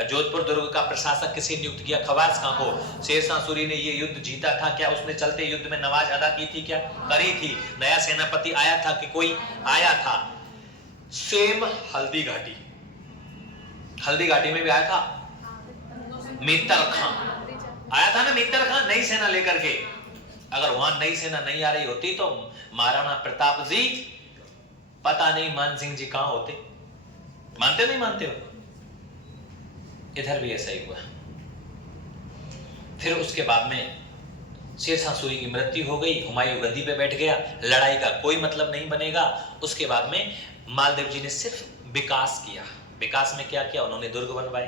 जोधपुर दुर्ग का प्रशासक किसे नियुक्त किया? खवास खां को। शेरशाह सूरी ने ये युद्ध जीता था क्या? उसने चलते युद्ध में नमाज अदा की थी क्या? करी थी। नया सेनापति आया था कि कोई आया था? सेम हल्दी घाटी, हल्दी घाटी में भी आया था मित्तर खां, आया था ना मित्तर खां नई सेना लेकर के। अगर वहां नई सेना नहीं आ रही होती तो महाराणा प्रताप जी पता नहीं मान सिंह जी कहां होते। मानते नहीं मानते हो? इधर भी ऐसा ही हुआ। फिर उसके बाद में शेरशाह सूरी की मृत्यु हो गई, हुमायूं गद्दी पे बैठ गया, लड़ाई का कोई मतलब नहीं बनेगा। उसके बाद में मालदेव जी ने सिर्फ विकास किया। विकास में क्या किया? उन्होंने दुर्ग बनवाए,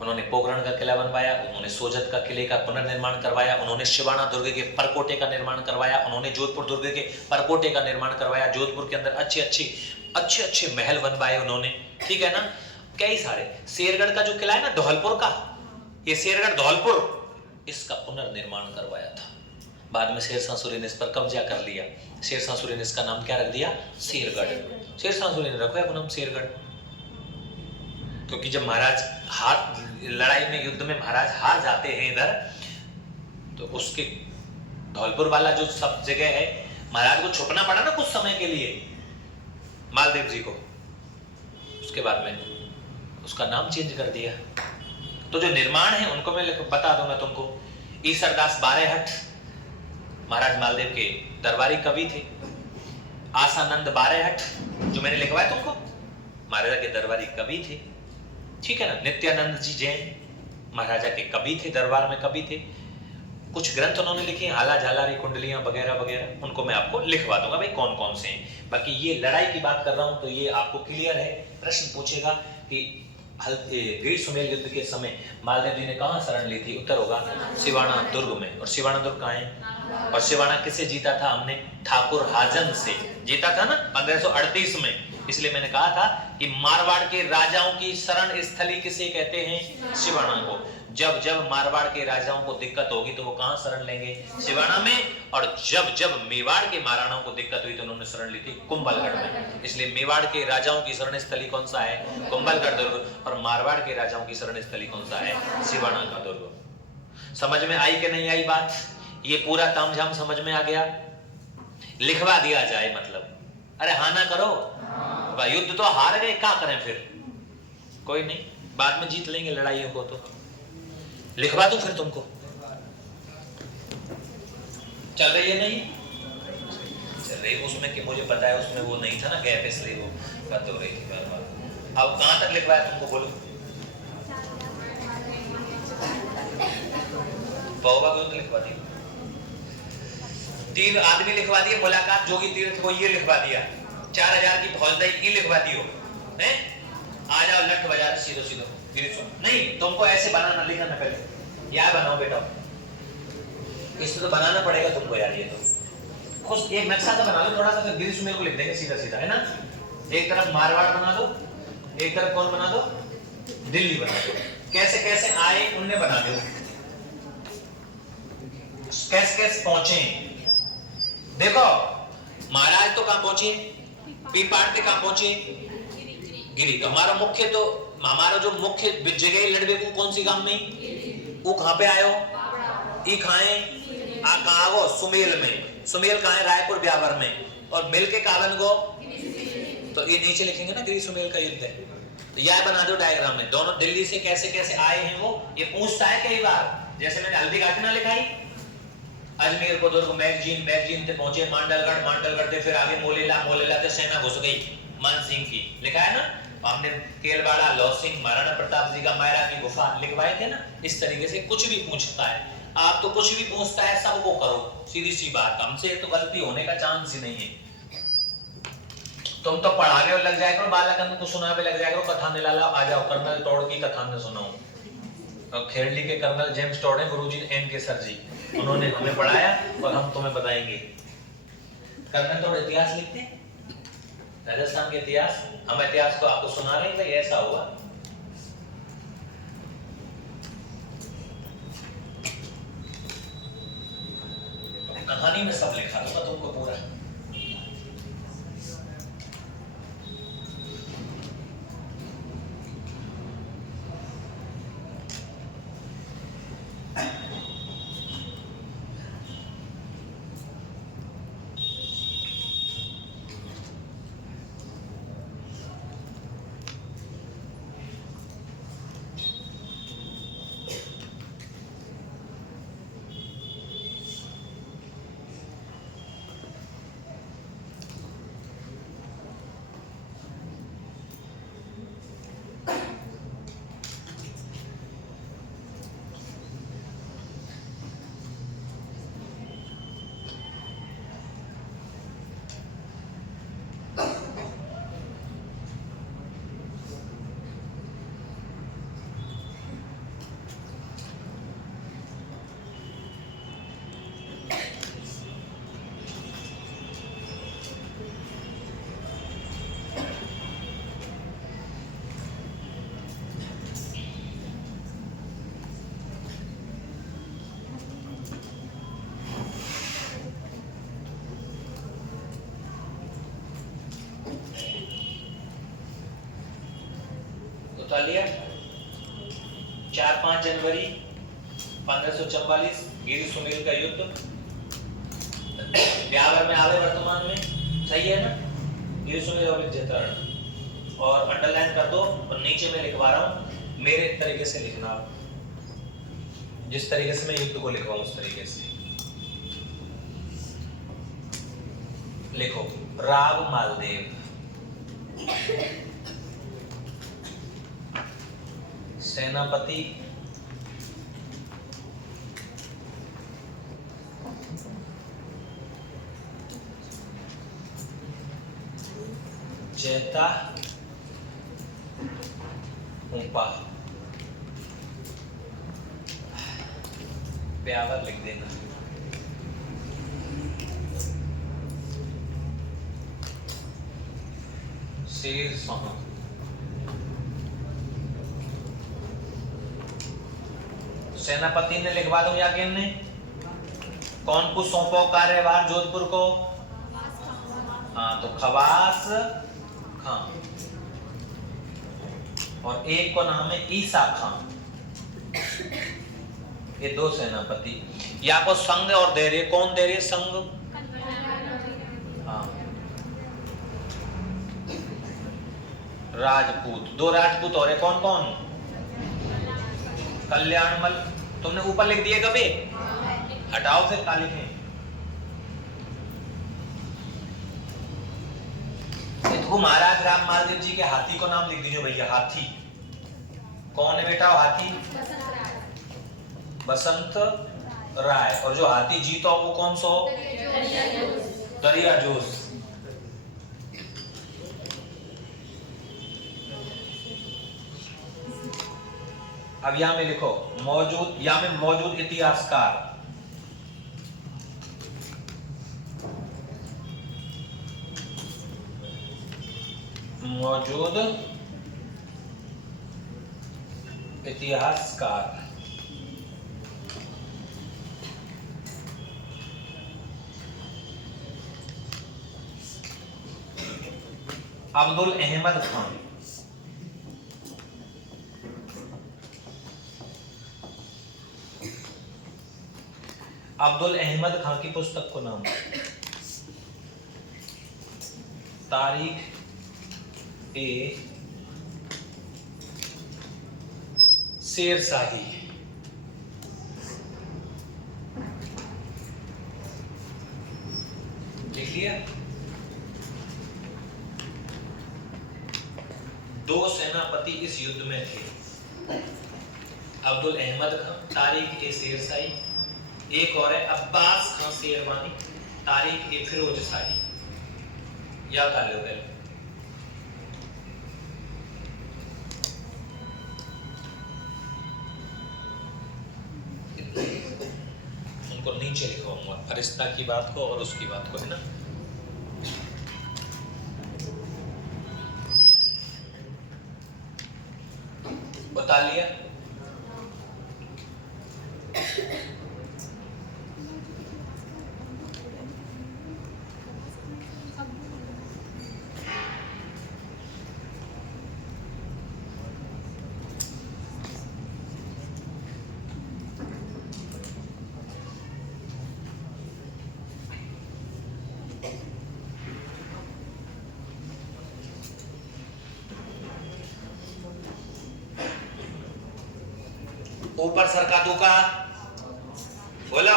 उन्होंने पोखरण का किला बनवाया, उन्होंने सोजत का किले का पुनर्निर्माण करवाया, उन्होंने शिवाना दुर्ग के परकोटे का निर्माण करवाया, उन्होंने जोधपुर दुर्ग के परकोटे का निर्माण करवाया। जोधपुर के अंदर अच्छे अच्छे महल बनवाए उन्होंने, ठीक है ना? कई सारे। शेरगढ़ का जो किला है ना धौलपुर का, ये शेरगढ़ धौलपुर, इसका पुनर्निर्माण करवाया था। बाद में शेरशाह सूरी ने इस पर कब्जा कर लिया। शेरशाह सूरी ने इसका नाम क्या रख दिया? शेरगढ़। शेरशाह सूरी ने रखा है नाम शेरगढ़, क्योंकि जब महाराज हार लड़ाई में युद्ध में महाराज हार जाते हैं इधर, तो उसके धौलपुर वाला जो सब जगह है, महाराज को छुपना पड़ा ना कुछ समय के लिए मालदेव जी को। उसके बाद में उसका नाम चेंज कर दिया। तो जो निर्माण है उनको मैं बता दूंगा तुमको। ईसरदास बारेहट महाराज मालदेव के दरबारी कवि थे। आसानंद बारेहट जो मैंने लिखवाया तुमको, महाराजा के दरबारी कवि थे, ठीक है ना? नित्यानंद जी जैन महाराजा के कवि थे, दरबार में कवि थे। कुछ ग्रंथ उन्होंने लिखे, हाला झालारी कुंडलियां वगैरह वगैरह, उनको मैं आपको लिखवा दूंगा भाई कौन कौन से हैं। बाकी ये लड़ाई की बात कर रहा हूं तो ये आपको क्लियर है। प्रश्न पूछेगा कि गिरी सुमेल युद्ध के समय मालदेव जी ने कहां शरण ली थी? उत्तर होगा सिवाना दुर्ग में। और सिवाना दुर्ग कहां है? और सिवाना किससे जीता था हमने? ठाकुर हाजन से जीता था ना 1538 में। इसलिए मैंने कहा था कि मारवाड़ के राजाओं की शरण स्थली किसे कहते हैं? सिवाना को। जब जब मारवाड़ के राजाओं को दिक्कत होगी तो वो कहां शरण लेंगे? सिवाना में। और जब जब मेवाड़ के महाराणाओं को दिक्कत हुई तो उन्होंने शरण ली थी कुंभलगढ़ में। इसलिए मेवाड़ के राजाओं की शरण स्थली कौन सा है? कुंभलगढ़ दुर्ग। और मारवाड़ के राजाओं की शरण स्थली कौन सा है? सिवाना का दुर्ग। समझ में आई कि नहीं आई बात? ये पूरा तामझाम समझ में आ गया? लिखवा दिया जाए मतलब। अरे हाँ ना करो, युद्ध तो हार गए, क्या करें फिर? कोई नहीं, बाद में जीत लेंगे लड़ाइयों को। तो लिखवा दूं फिर तुमको? चल रही है? नहीं चल रही उसमें कि मुझे पता है उसमें वो नहीं था ना गैप, इसलिए वो बात हो रही थी बार बार। अब कहां तक लिखवाया तुमको? बोलो। पौवा को लिखवा दी, 3 आदमी लिखवा दिए, मुलाकात जोगी तीर्थ को ये लिखवा दिया, 4000 की फौजदारी की लिखवा दी हो हैं? आ जाओ लठ बजा सीधो सीधो। नहीं, तुमको ऐसे बनाना, लिखना पहले यार बनाओ बेटा, इसमें तो बनाना पड़ेगा तुमको यार। ये तो खुद एक नक्शा तो बना लो थोड़ा सा, गिरी सुमेल को लिख देंगे सीधा सीधा, है ना? एक तरफ मारवाड़ बना दो, एक तरफ कौन बना दो? दिल्ली बना दो। कैसे कैसे आए उन्हें बना दो, कैसे कैसे पहुंचे। देखो महाराज तो कहां पहुंचे? पीपाड़ पे कहां पहुंचे? गिरी। तो हमारा जो मुख्य जगह लड़बे को कौन सी गांव में? वो कहां पे आयो? ई खाए आ कहां गो? सुमेल में। सुमेल कहां है? रायपुर ब्यावर में। और मिल के कावन गो, तो ये नीचे लिखेंगे ना गिरी सुमेल का युद्ध है। तो यह बना दो डायग्राम में, दोनों दिल्ली से कैसे कैसे आए हैं वो, ये पूछता है कई बार। जैसे मैंने हल्दी घाटी ना लिखाई, अजमेर को दुर्ग मैगजीन, मैगजीन से पहुंचे मांडलगढ़, मांडलगढ़ से फिर आगे मोलेला, मोलेला से सेना घुस गई मान सिंह की, लिखा है ना। हमने केलवाड़ा, लौसिंग, महाराणा प्रताप जी का मायरा की गुफा लिखवाए थे ना। इस तरीके से कुछ भी पूछता है, आप तो कुछ भी पूछता है सबको करो, सीधी सी बात, हमसे तो गलती होने का चांस ही नहीं है। तुम तो पढ़ावे लग जाए करो, बालक को सुनावे लग जाए करो, कथा निलाला आ जाओ, कर्नल टोड की कथा न सुनाओ। और खेरली के कर्नल जेम्स टोड है, गुरुजी एन के सर जी, उन्होंने हमें पढ़ाया और हम तुम्हें बताएंगे। कर्नल टोड इतिहास लिखते हैं, राजस्थान के इतिहास, हम इतिहास को आपको सुना रहे हैं भाई ऐसा हुआ। कहानी में सब लिखा दूंगा तुमको पूरा। लिया 4-5 जनवरी 1544 गिरी सुनील का युद्ध, ब्यावर में आवे वर्तमान में, सही है ना। गिरी सुनील और जयतरण, और अंडरलाइन कर दो, और नीचे मैं लिखवा रहा हूं मेरे तरीके से लिखना, जिस तरीके से मैं युद्ध को लिखवाऊं उस तरीके से लिखो। राव मालदेव, सेनापति जैता ऊपा, ब्यावर लिख देना। शेर शाह, सेनापति ने लिखवा दो या किन ने, कौन को सौंपो कार्यभार जोधपुर को, हाँ तो खवास खां, और एक को नाम है ईसा खां। ये दो सेनापति, या को संग और दे रहे, कौन दे रहे संग, हाँ राजपूत, दो राजपूत और कौन कौन, कल्याणमल। तुमने ऊपर लिख दिए कभी, हटाओ फिर का लिखें। इसको महाराज राम मालदेव जी के हाथी को नाम लिख दीजिए भैया, हाथी कौन है बेटा, हाथी बसंत राय, और जो हाथी जीता वो कौन सा हो, दरिया जोश। अब यहां में लिखो मौजूद, यहां में मौजूद इतिहासकार, मौजूद इतिहासकार, अब्दुल अहमद खान, अब्दुल अहमद खान की पुस्तक को नाम, तारीख ए शेरशाही। लिख लिया। दो सेनापति इस युद्ध में थे, अब्दुल अहमद खान तारिक ए शेरशाही, एक और है अब्बास खान शेरवानी तारिक ए फिरोज शाही। याद आ लो पहले। उनको नीचे लिखवाऊंगा, फरिश्ता की बात को और उसकी बात को, है ना। बता लिया। ऊपर सरका दूका बोलो।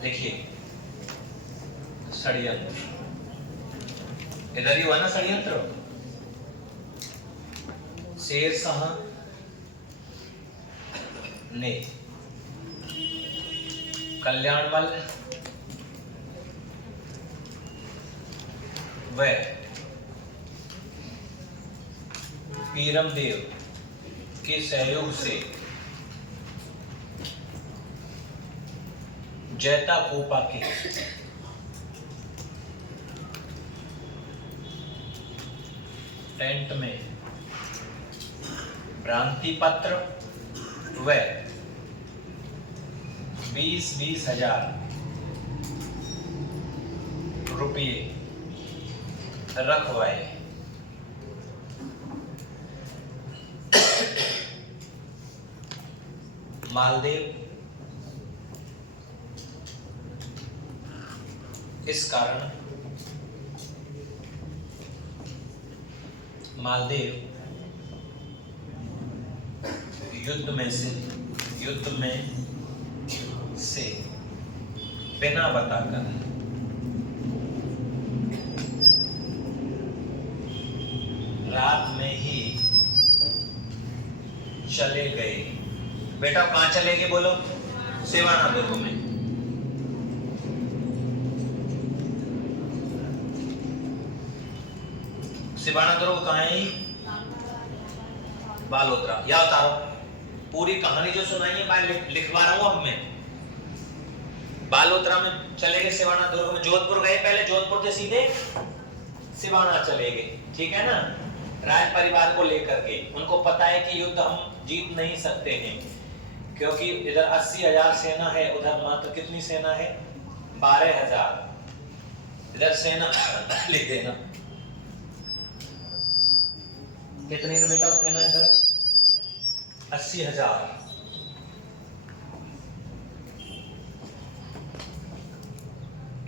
देखिए षड्यंत्र इधर ही हुआ ना, षड्यंत्र। शेरशाह ने कल्याणमल व पीरमदेव के सहयोग से जैता कोपा के टेंट में भ्रांति पत्र व 20-20 हजार रुपये रखवाए। मालदेव इस कारण मालदेव युद्ध में से बिना बताकर रात में ही चले गए। बेटा कहां चले गए बोलो? सेवाना दुर्ग में। सेवाना दुर्ग कहां है? बालोतरा। या उतारो पूरी कहानी जो सुनाई है मैं लिखवा रहा हूं अब मैं। बालोतरा में चले गए, सेवाना दुर्ग में। जोधपुर गए, पहले जोधपुर से सीधे सिवाना चले गए, ठीक है ना। राज परिवार को लेकर के उनको पता है कि युद्ध हम जीत नहीं सकते हैं, क्योंकि इधर 80,000 सेना है, उधर मात्र कितनी सेना है? 12,000। इधर सेना लिख देना कितनी है बेटा सेना इधर? 80,000।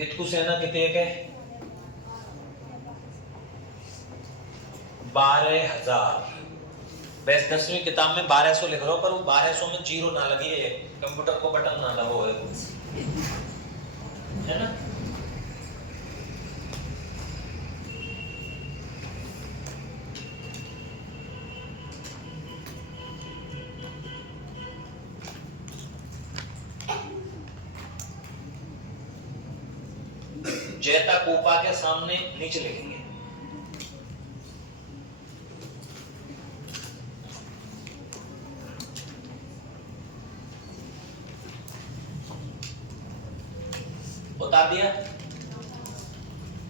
इतकु सेना कितने है? 12,000। वैसे 10वीं किताब में 1200 लिख रहा हूं, पर वो 1200 में जीरो ना लगी है, कंप्यूटर को बटन ना दबो है ना। जैता कोपा के सामने नीचे लिखेंगे। उतार दिया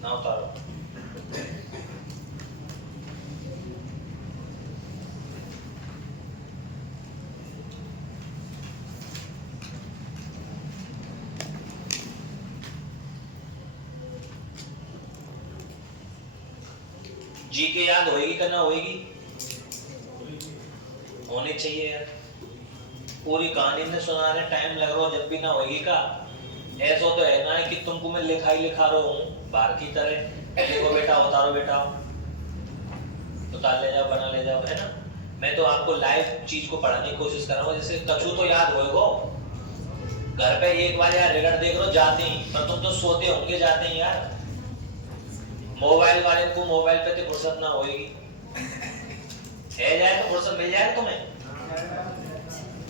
ना? उतारो। जी के याद होएगी कि ना होएगी? होनी चाहिए यार। पूरी कहानी में सुना रहे, टाइम लग रहा जब भी ना होगी का। ऐसा तो है ना कि तुमको मैं लिखा ही लिखा रहा हूँ बाहर की तरह, देखो बेटा उतारो बेटा, उतार ले जाओ, बना ले जाओ, है ना। मैं तो आपको लाइव चीज को पढ़ाने की कोशिश कर रहा हूँ। जैसे कछू तो याद होएगो, घर पे एक बार यार रिकॉर्ड देख लो जाते ही, पर तुम तो सोते होंगे जाते ही यार। मोबाइल वाले को मोबाइल पे तो फुर्सत ना होगी, है जाए तो फुर्सत मिल जाए तुम्हें,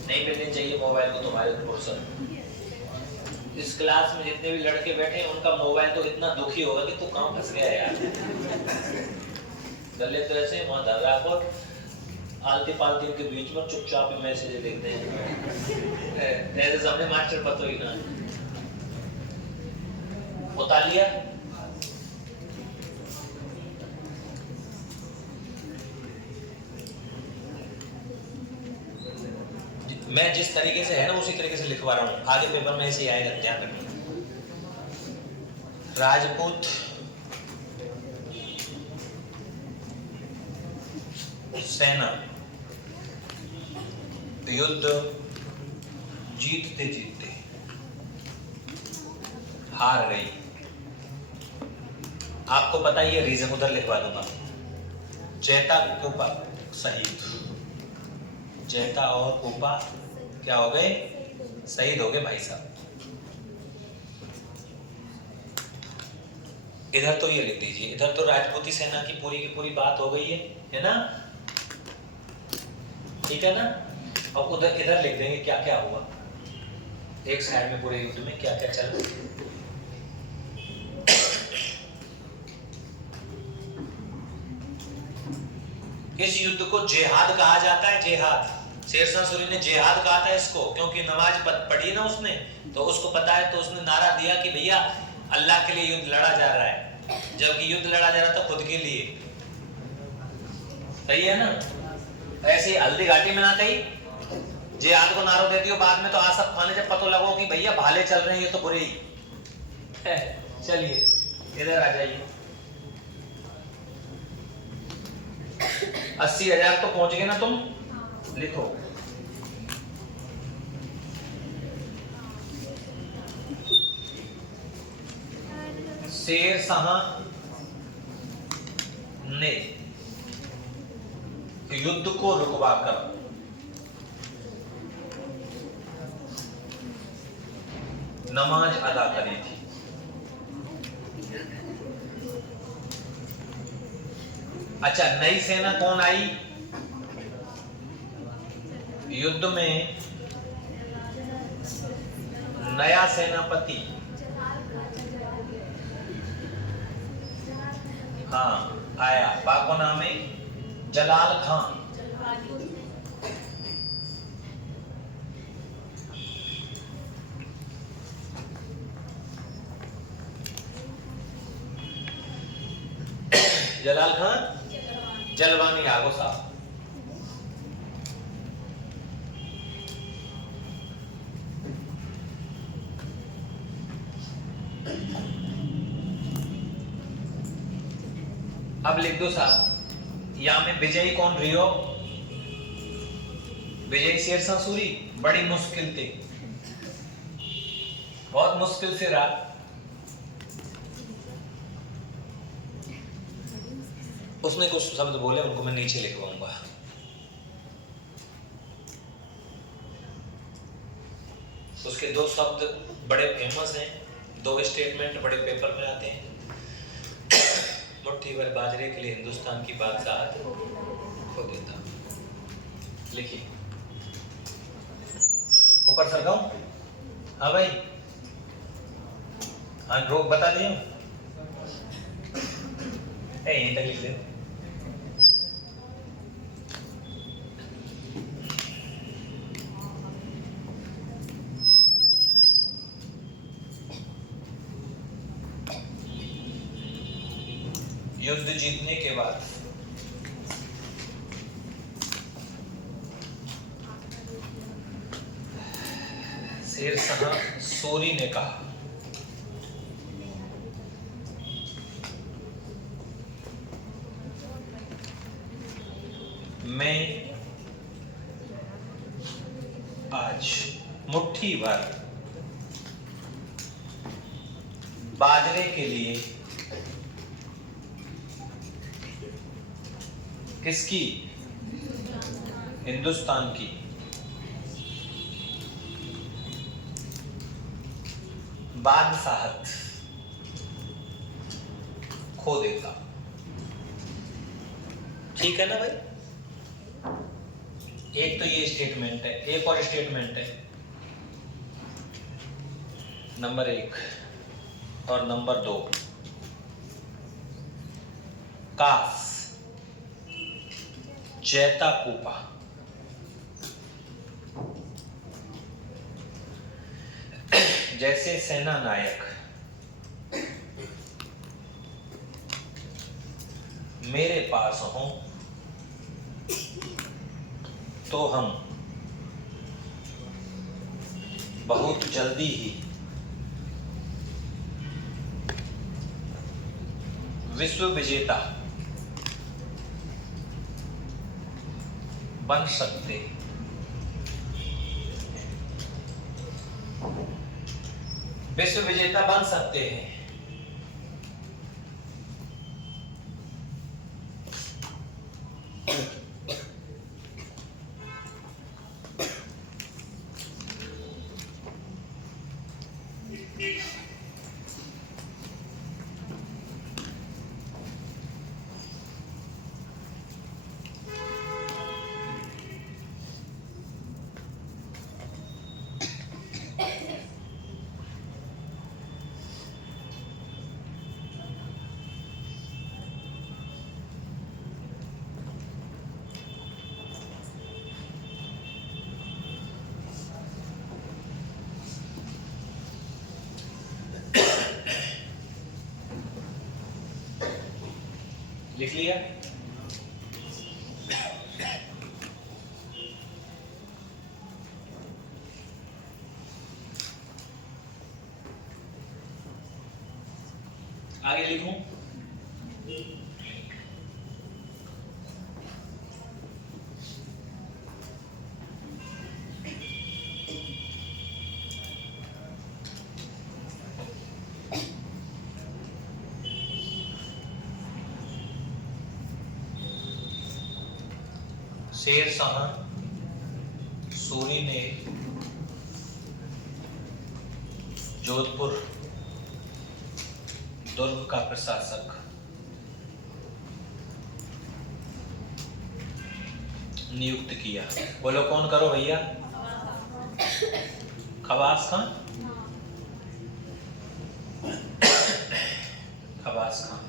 नहीं मिलनी चाहिए मोबाइल को तुम्हारे फुर्सत। इस क्लास में जितने भी लड़के बैठे हैं उनका मोबाइल तो इतना दुखी होगा कि तू कहाँ फंस गया यार। गले तो ऐसे वहां धर रखो, आलती पालती के बीच में चुपचाप मैसेज देखते हैं, ऐसे सामने मास्टर पतो ही ना। उतार लिया, मैं जिस तरीके से है ना उसी तरीके से लिखवा रहा हूं, आगे पेपर में ऐसे ही आएगा, ध्यान रखिए। राजपूत सेना युद्ध जीतते जीतते हार गई। आपको पता ही है, रीजन उधर लिखवा दूंगा। जैता कोपा शहीद, जैता और कोपा क्या हो गए, शहीद हो गए भाई साहब। इधर तो ये लिख दीजिए, इधर तो राजपूती सेना की पूरी बात हो गई है ना, ठीक है ना। और उधर इधर लिख देंगे क्या क्या हुआ एक साइड में, पूरे युद्ध में क्या क्या चल रहा है। इस युद्ध को जिहाद कहा जाता है, जिहाद। शेरशाह सूरी ने जिहाद कहा था इसको, क्योंकि नमाज पढ़ी ना उसने, तो उसको पता है, तो उसने नारा दिया कि भैया अल्लाह के लिए युद्ध लड़ा जा रहा है, जबकि युद्ध लड़ा जा रहा था खुद के लिए। सही है ना। ऐसे ही हल्दी घाटी में ना कही जिहाद को नारा देती हो, बाद में तो आसफ खाने जब पता लगो कि भैया भाले चल रहे हैं, ये तो बुरे ही है। चलिए इधर आ जाइए। 80,000 तो पहुंच गए ना तुम, लिखो। शेरशाह ने युद्ध को रुकवाकर नमाज अदा करी थी। अच्छा, नई सेना कौन आई युद्ध में? नया सेनापति, हाँ आया, बाको नाम है जलाल खान। जलाल खान जलवानी आगो साहब। अब लिख दो साहब, यहां में विजयी कौन रही हो? विजयी शेरशाह सूरी। बड़ी मुश्किल थी, बहुत मुश्किल से रहा। उसने कुछ शब्द बोले, उनको मैं नीचे लिखवाऊंगा। उसके दो शब्द बड़े फेमस हैं, दो स्टेटमेंट बड़े पेपर में आते हैं। मुट्ठी भर बाजरे के लिए हिंदुस्तान की बादशाहत खो देता। लिखिए, ऊपर सरकाऊं? हाँ भाई, हाँ रोक बता दिया, यहीं तक लिख दे। युद्ध जीतने के बाद शेरशाह सूरी ने कहा, मैं आज मुट्ठी भर बाजरे के लिए किसकी? हिंदुस्तान की बादशाहत खो देगा। ठीक है ना भाई? एक तो ये स्टेटमेंट है, एक और स्टेटमेंट है, नंबर 1 और नंबर 2। कास जैता कूपा जैसे सेना नायक मेरे पास हों तो हम बहुत जल्दी ही विश्व विजेता बन सकते हैं। लिख लिया? आगे लिखूं? शेर शाह सूरी ने जोधपुर दुर्ग का प्रशासक नियुक्त किया। बोलो कौन करो भैया? खवास खान। खवास खान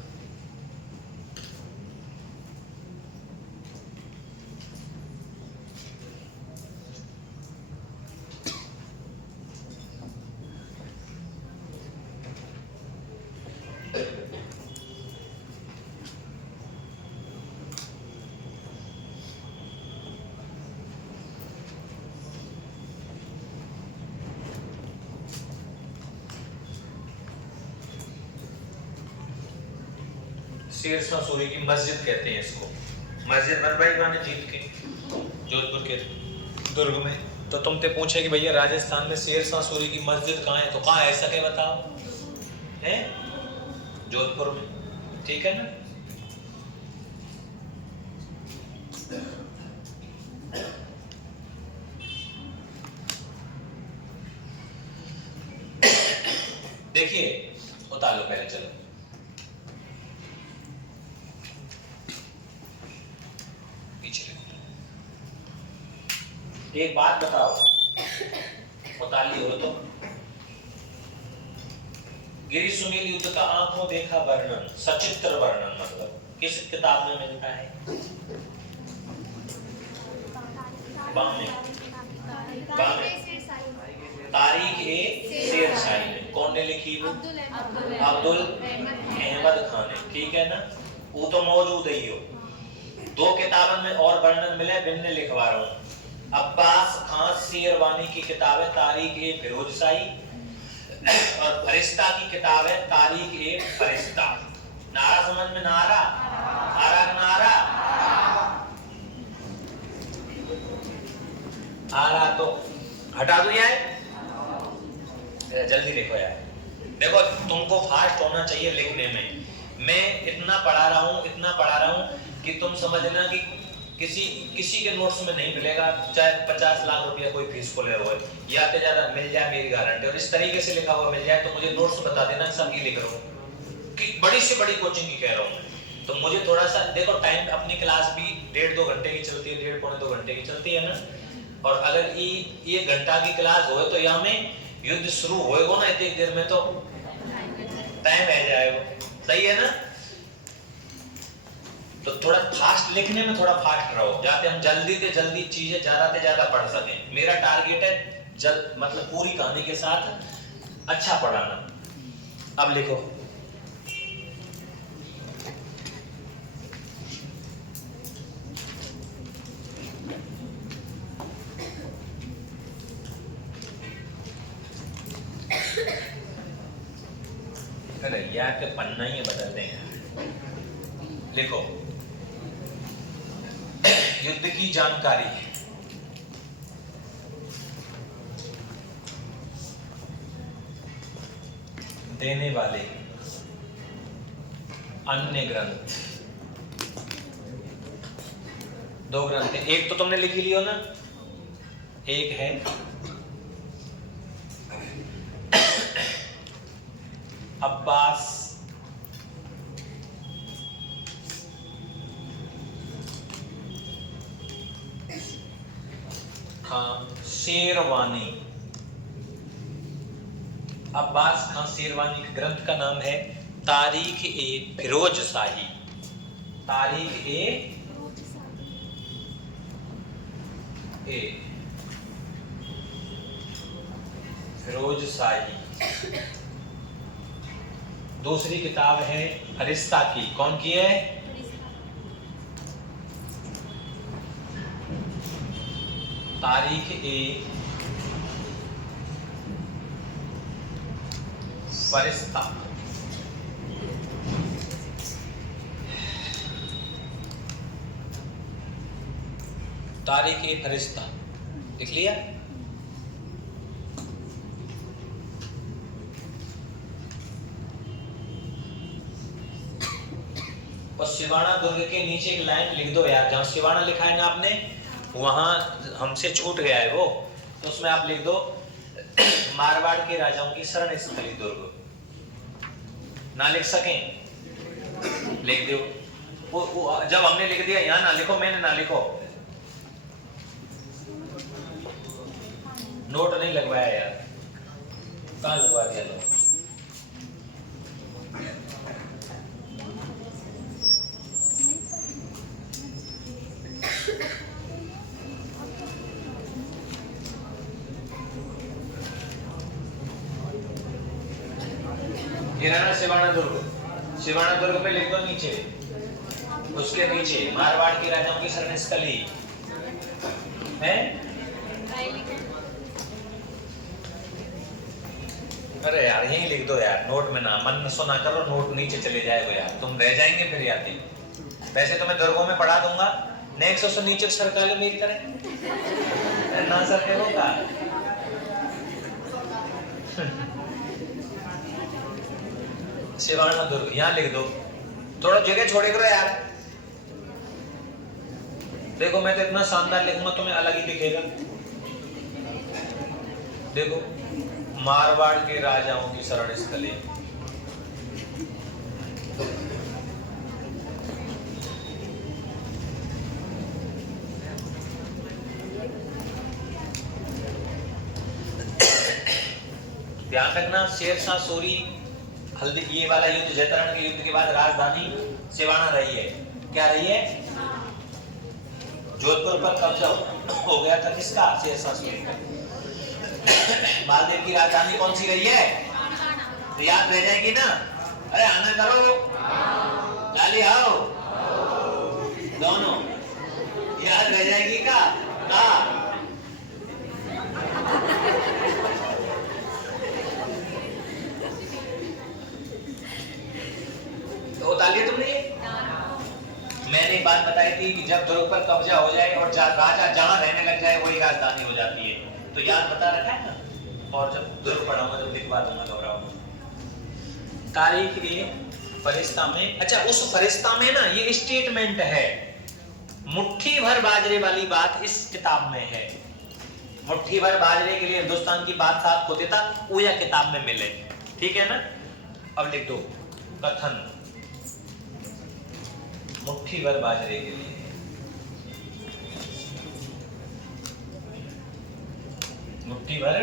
शेर शाह सूरी की मस्जिद कहते हैं इसको। मस्जिद बनवाई माने जीत के जोधपुर के दुर्ग में। तो तुमसे पूछे कि भैया राजस्थान में शेर शाह सूरी की मस्जिद कहाँ है, तो कहाँ है सके बताओ? है जोधपुर में। ठीक है ना? देखिए उतार लो पहले, चलो पीछे। एक बात बताओ, उतार ली हो तो। गिरी सुनील युद्ध का आंखों देखा वर्णन, सचित्र वर्णन मतलब किस किताब में मिलता है? तारीख ए शेर शाही में। कौन ने लिखी? वो अब्दुल अहमद खान ने। ठीक है ना? वो तो मौजूद ही हो। दो किताबों में और वर्णन मिले, बिन्ने लिखवा रहा हूँ। अब्बास खान शेरवानी की किताब है तारीख ए फिरोजशाही, और फरिश्ता की किताब है तारीख ए फरिश्ता। नारा समझ में? नारा आरा नारा आ रहा तो हटा दूं यार? जल्दी देखो यार, देखो तुमको फास्ट होना चाहिए लिखने में। मैं इतना पढ़ा रहा हूँ कि तुम समझना कि किसी के नोट्स में नहीं मिलेगा, चाहे 50 लाख रुपया कोई फीस को ले रहा हो, या तो ज्यादा मिल जाए मेरी गारंटी। और इस तरीके से लिखा हुआ मिल जाए तो मुझे नोट्स बता देना, सब ये लिख रहा हूँ कि बड़ी से बड़ी कोचिंग की कह रहा हूँ। तो मुझे थोड़ा सा देखो, टाइम अपनी क्लास भी 1.5-2 घंटे की चलती है, 1.5-पौने 2 घंटे की चलती है ना। और अगर ये घंटा की क्लास हो तो यहाँ में युद्ध शुरू होएगा ना इतनी देर में, तो टाइम आ जाएगा, सही है ना। तो थोड़ा फास्ट लिखने में थोड़ा फास्ट रहो, जाते हम जल्दी से जल्दी चीजें ज्यादा से ज्यादा पढ़ सकें। मेरा टारगेट है मतलब पूरी कहानी के साथ अच्छा पढ़ाना। अब लिखो, अरे यार के पन्ना ही बदल देंगे। लिखो, युद्ध की जानकारी देने वाले अन्य ग्रंथ, 2 ग्रंथ हैं। एक तो तुमने लिख ही लियो ना, एक है अब्बास खां शेरवानी। अब्बास खां शेरवानी के ग्रंथ का नाम है तारीख ए फिरोज शाही। तारीख ए फिरोज शाही। दूसरी किताब है फरिश्ता की। कौन की है? तारीख ए फरिश्ता। तारीख ए फरिश्ता लिख लिया। और सिवाना दुर्ग के नीचे एक लाइन लिख दो यार, जहां सिवाना लिखा है ना आपने, वहां हमसे छूट गया है वो, तो उसमें आप लिख दो मारवाड़ के राजाओं की शरण स्थली दुर्ग। ना लिख सकें लिख दो। वो जब हमने लिख दिया यहाँ ना लिखो, मैंने ना लिखो। नोट नहीं लगवाया यार, कहाँ लगवा दिया लो। सिवाना दुर्ग, सिवाना दुर्ग पे लिख दो नीचे, उसके नीचे मारवाड़ की राजाओं की शरण स्थली है। अरे यार यही लिख दो यार, नोट में ना मन सुना करो, नोट नीचे चले जाएगा यार, तुम रह जाएंगे फिर याद। वैसे तो मैं दुर्गों में पढ़ा दूंगा, नेक्स्ट उससे नीचे सरकार मेरी करें ना सर के होगा। सिवाना दुर्ग यहाँ लिख दो, थोड़ा जगह छोड़े करो यार। देखो मैं तो इतना शानदार लिखूंगा, तुम्हें अलग ही दिखेगा। देखो मारवाड़ के राजाओं की शरण स्थली। ध्यान रखना, शेरशाह सूरी हल्दी ये वाला युद्ध, जयतरण के युद्ध के बाद राजधानी सिवाना रही है। क्या रही है? जोधपुर पर कब्जा हो गया था किसका? शेरशाह सूरी का। मालदेव की राजधानी कौन सी रही है? तो याद रह जाएगी ना। अरे आना करो, चाली आओ, दोनों याद रह जाएगी का? तो उतार लिया तुमने? मैंने एक बात बताई थी कि जब दुर्ग पर कब्जा हो जाए और राजा जहां रहने लग जाए वही राजधानी हो जाती है। तो याद बता रखा है ना, और जब दुर्ग पढ़ाऊंगा जब लिखवा दूंगा, घबराओ मत। तारीख ये फरिश्ता में, अच्छा उस फरिश्ता में ना ये स्टेटमेंट है, मुट्ठी भर बाजरे वाली बात इस किताब में है। मुट्ठी भर बाजरे के लिए हिंदुस्तान की बात साफ होती था, वो या किताब में मिले, ठीक है ना। अब लिख दो कथन, मुट्ठी भर बाजरे के लिए, मुट्ठी भर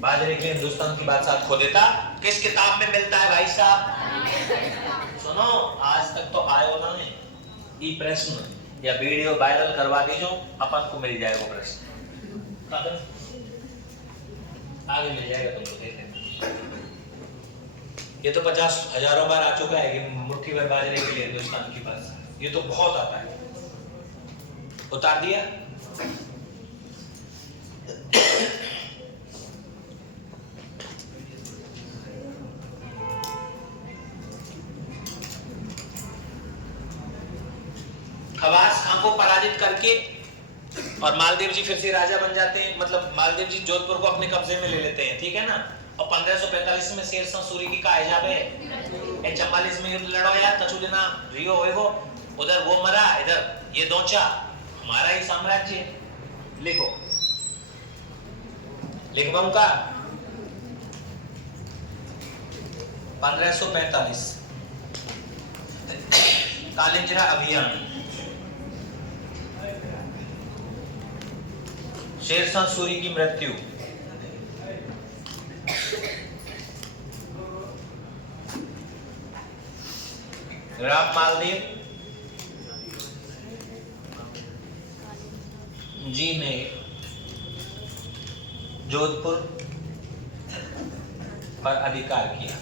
बाजरे के लिए हिंदुस्तान की बात साथ खो देता, किस किताब में मिलता है भाई साहब? सुनो, आज तक तो आयो ना है ई प्रश्न, या वीडियो वायरल करवा दीजो, अपन को मिल जाएगा प्रश्न, आगे मिल जाएगा तुमको, देख। ये तो 50 हजारों बार आ चुका है कि मुट्ठी भर बाजरे के लिए हिंदुस्तान की बात, ये तो बहुत आता है। उतार दिया। खवास खां को पराजित करके और मालदेव जी फिर से राजा बन जाते हैं, मतलब मालदेव जी जोधपुर को अपने कब्जे में ले लेते हैं, ठीक है ना। और 1545 में शेरशाह सूरी की का हिजाब है, 44 में युद्ध लड़ो यार, कचुलिना रियो होएगो, उधर वो मरा, इधर ये दोचा, हमारा ही साम्राज्य। लिखो, लिखवाऊं का 1545 कालिंजरा अभियान, शेरशाह सूरी की मृत्यु, राम मालदेव जी ने जोधपुर पर अधिकार किया।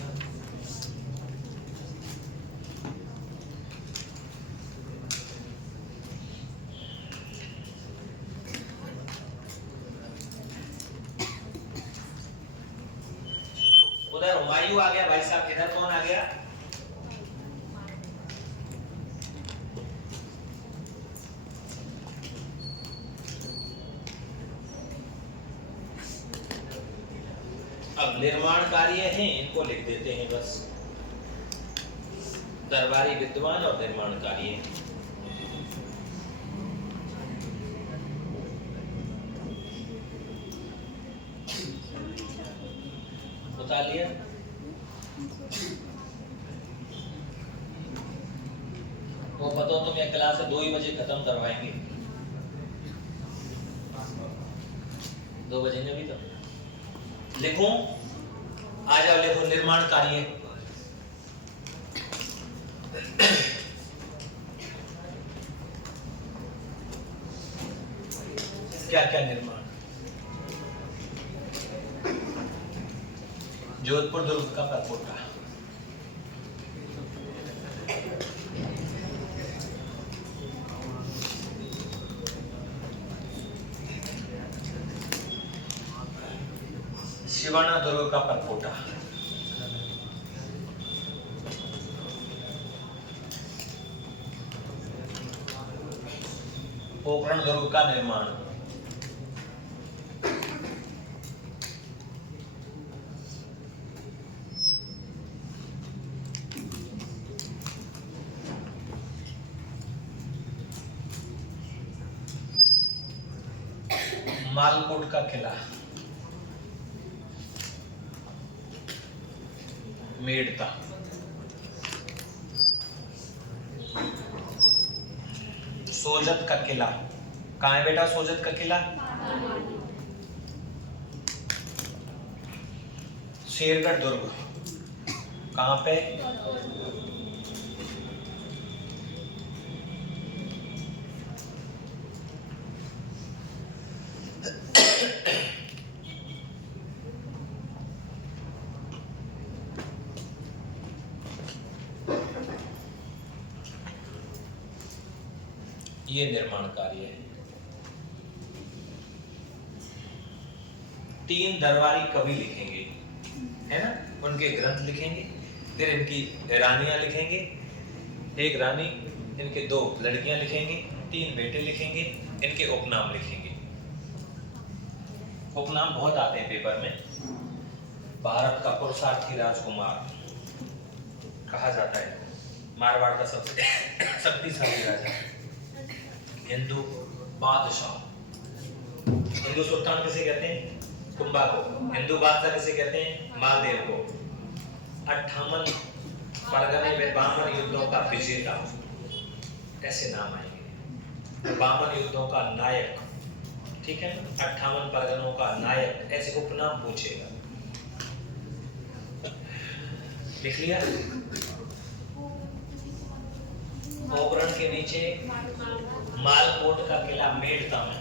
उधर हुमायूं आ गया भाई साहब, इधर कौन आ गया? अब निर्माण कार्य हैं, इनको लिख देते हैं बस, दरबारी विद्वान और निर्माण कार्य। बता लिया। वो बताओ तुम ये क्लास 2 ही बजे खत्म करवाएंगे, 2 बजे ने भी तो लिखूं, आ जाओ लिखो निर्माण कार्य। क्या क्या निर्माण? जोधपुर दुर्ग का परकोटा, शिवाना दुर्ग का परकोटा, पोखरण दुर्ग का निर्माण, मालकोट का किला, मेड़ता, सोजत का किला, कहाँ है बेटा सोजत का किला? शेरगढ़ दुर्ग, कहाँ पे? ये निर्माण कार्य है। 3 दरबारी कवि लिखेंगे, है ना, उनके ग्रंथ लिखेंगे, फिर इनकी रानियां लिखेंगे, एक रानी, इनके 2 लड़कियां लिखेंगे, 3 बेटे लिखेंगे, इनके उपनाम लिखेंगे। उपनाम बहुत आते हैं पेपर में। भारत का पुरुषार्थी राजकुमार कहा जाता है, मारवाड़ का सबसे शक्तिशाली राजा, हिंदू बादशाह। हिंदू सुल्तान किसे कहते हैं? कुंभा को। हिंदू बादशाह किसे कहते हैं? मालदेव को। 58 परगने में बामन युद्धों का विजेता, ऐसे नाम आएंगे। बामन युद्धों का नायक, ठीक है ना, 58 परगनों का नायक, ऐसे उपनाम पूछेगा। लिख लिया? पोखरण के नीचे मालकोट का किला मेड़ता में।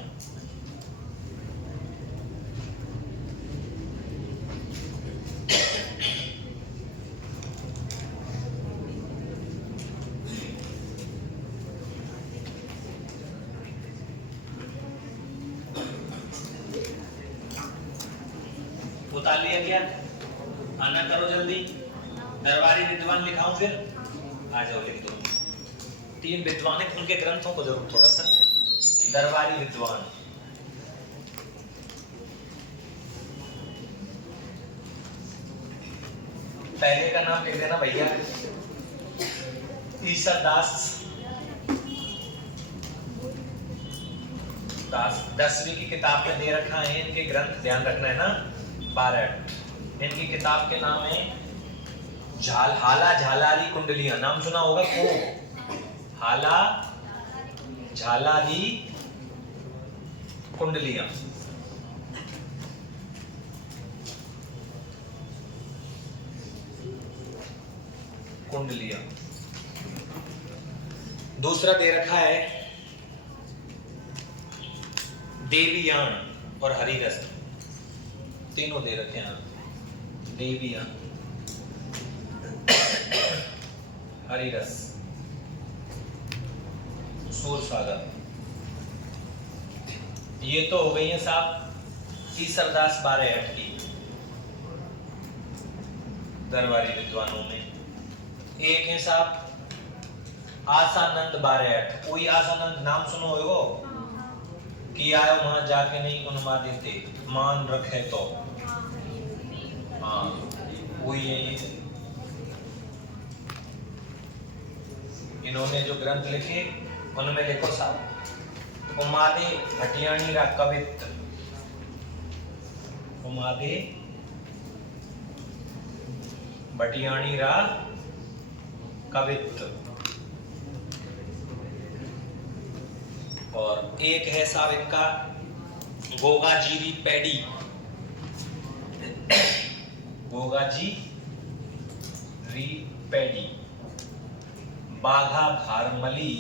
उतार लिया क्या? आना करो जल्दी। दरबारी विद्वान लिखाऊं फिर? आ जाओ लिख दो। 3 विद्वान हैं, उनके ग्रंथों को जरूर थोड़ा सा। दरबारी विद्वान, पहले का नाम लिख देना भैया, ईसा दास। 10वीं की किताब में दे रखा है इनके ग्रंथ, ध्यान रखना है ना। 12 इनकी किताब के नाम है हाला झालारी कुंडलियां, नाम सुना होगा को? हाला झालारी कुंडलियां। कुंडलियां। दूसरा दे रखा है देवीयान और हरिरस, तीनों दे रखे हैं। देवीयान, हरिरस, सूरसागर। ये तो हो गई है साहब ईसरदास 12 की दरबारी विद्वानों में। एक है साहब आसानंद 12। कोई आसानंद नाम सुनो होगो कि आयो वहां जाके नहीं उन्मादित थे, मान रखे तो। हाँ वही है ये। इन्होंने जो ग्रंथ लिखे उनमें लिखो साहब उमादे भटियाणी रा कवित्त, उमादे भटियाणी रा कवित्त। और एक है साहब इनका गोगाजीरी पैडी, गोगाजी री पैडी, बाघा भारमली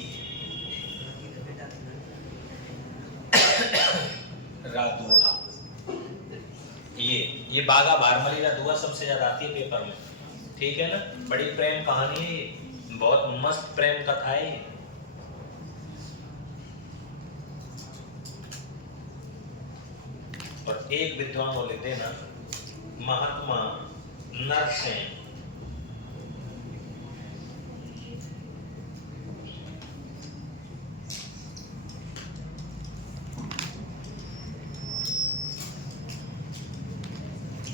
रादुहा। ये बाघा भारमली रादुहा सबसे ज्यादा आती है पेपर में, ठीक है ना। बड़ी प्रेम कहानी है, बहुत मस्त प्रेम कथा है। और एक विद्वान वो लेते ना महात्मा नरसेन।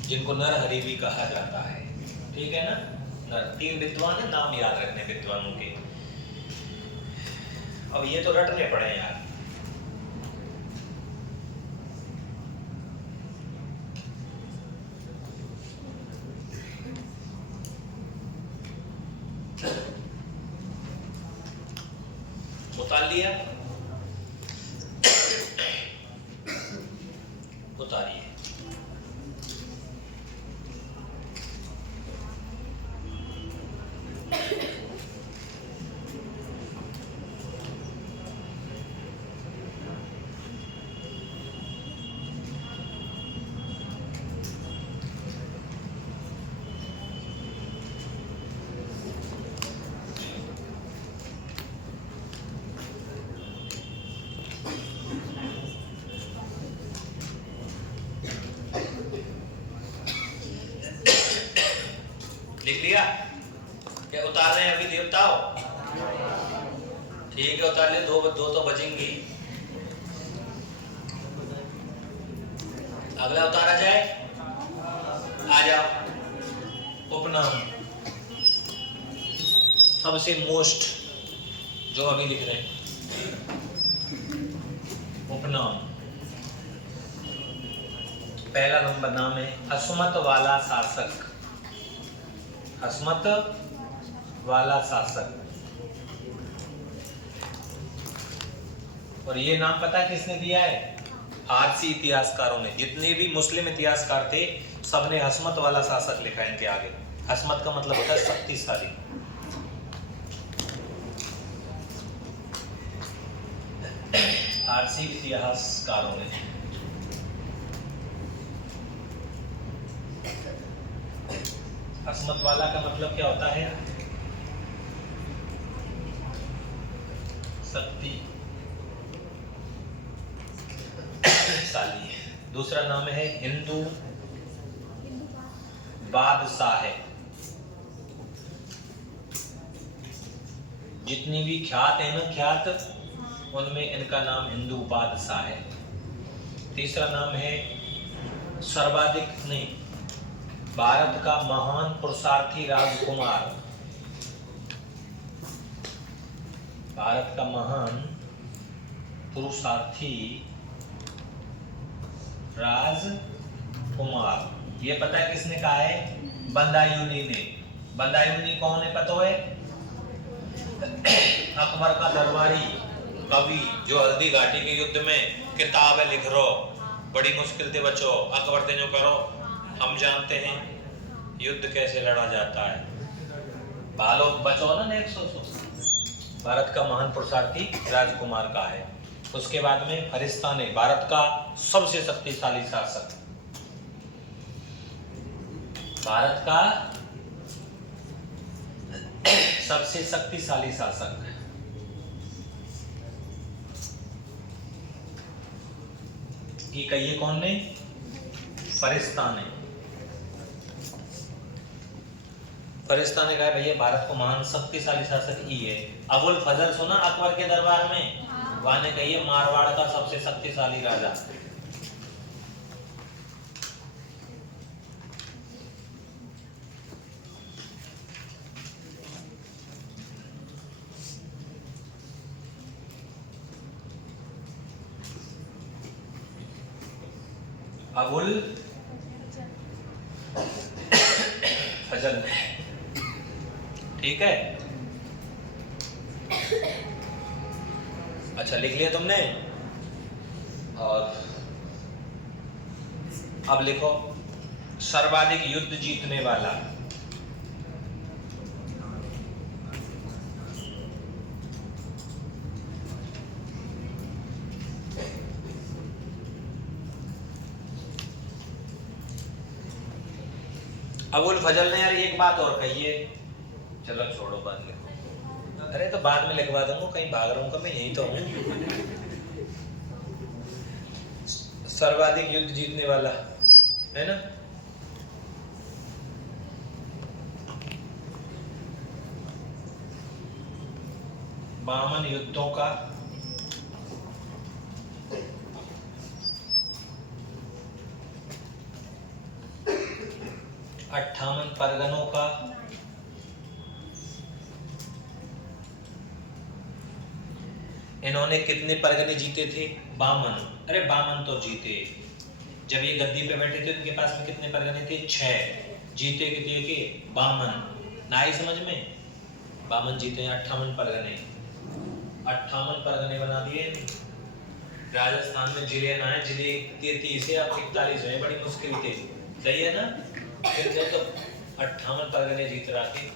जिनको नरहरि भी कहा जाता है, ठीक है ना। 3 विद्वान है, नाम याद रखने विद्वानों के। अब ये तो रटने पड़े यार। उतार लिया? उतारिए। लिख लिया? क्या उतार रहे हैं अभी देवताओं? ठीक है उतार ले। दो तो बचेंगी। अगला उतारा जाए, आ जाओ। उपनाम सबसे मोस्ट जो अभी लिख रहे हैं, उपनाम पहला नंबर नाम है हसमत वाला शासक। हसमत वाला शासक। और ये नाम पता है किसने दिया है? फारसी इतिहासकारों ने। जितने भी मुस्लिम इतिहासकार थे सबने हसमत वाला शासक लिखा है इनके आगे। हसमत का मतलब होता है शक्तिशाली। फारसी इतिहासकारों ने। हसमत वाला का मतलब क्या होता है? शक्तिशाली। दूसरा नाम है हिंदू बादशाह है। जितनी भी ख्यात है ना, ख्यात, उनमें इनका नाम हिंदू बादशाह है। तीसरा नाम है सर्वाधिक नहीं, भारत का महान पुरुषार्थी राजकुमार। भारत का महान पुरुषार्थी राजकुमार। ये पता है किसने कहा है? बदायूनी ने। बदायूनी कौन है पता है? अकबर का दरबारी कवि जो हल्दी घाटी के युद्ध में किताब लिख रो, बड़ी मुश्किल से बचो, अकबर ते जो करो, हम जानते हैं युद्ध कैसे लड़ा जाता है, भालो बचो ना नेक सोचो। भारत का महान पुरुषार्थी राजकुमार का है। उसके बाद में फरिश्ता ने, भारत का सबसे शक्तिशाली शासक। भारत का सबसे शक्तिशाली शासक ये कहिए कौन ने? फरिश्ता ने। फरिश्ता ने कहा भैया भारत को महान शक्तिशाली शासक ही है। अबुल फजल सुना अकबर के दरबार में? वहां ने कहिए मारवाड़ का सबसे शक्तिशाली राजा। अबुल फजल। ठीक है, अच्छा लिख लिया तुमने। और अब लिखो सर्वाधिक युद्ध जीतने वाला। अबुल फजल ने यार एक बात और कही है, चलो छोड़ो बाद में। अरे तो बाद में लिखवा दूंगा, कहीं भाग रहा हूँ का मैं, यही तो हूँ। सर्वाधिक युद्ध जीतने वाला है ना? बामन युद्धों का 58 परगनों का इन्होंने कितने परगने जीते थे? 52। अरे 52 तो जीते। जब ये गद्दी पे बैठे थे उनके पास में कितने परगने थे? 6। जीते कितने के? 52। ना आई समझ में? 52 जीते हैं। 58 परगने, 58 परगने बना दिए। राजस्थान में जिले ना है, जिले 33 से अब 41 है, बड़ी मुश्किल थे। सही है ना? फिर तो 58 परगने जीत रखे।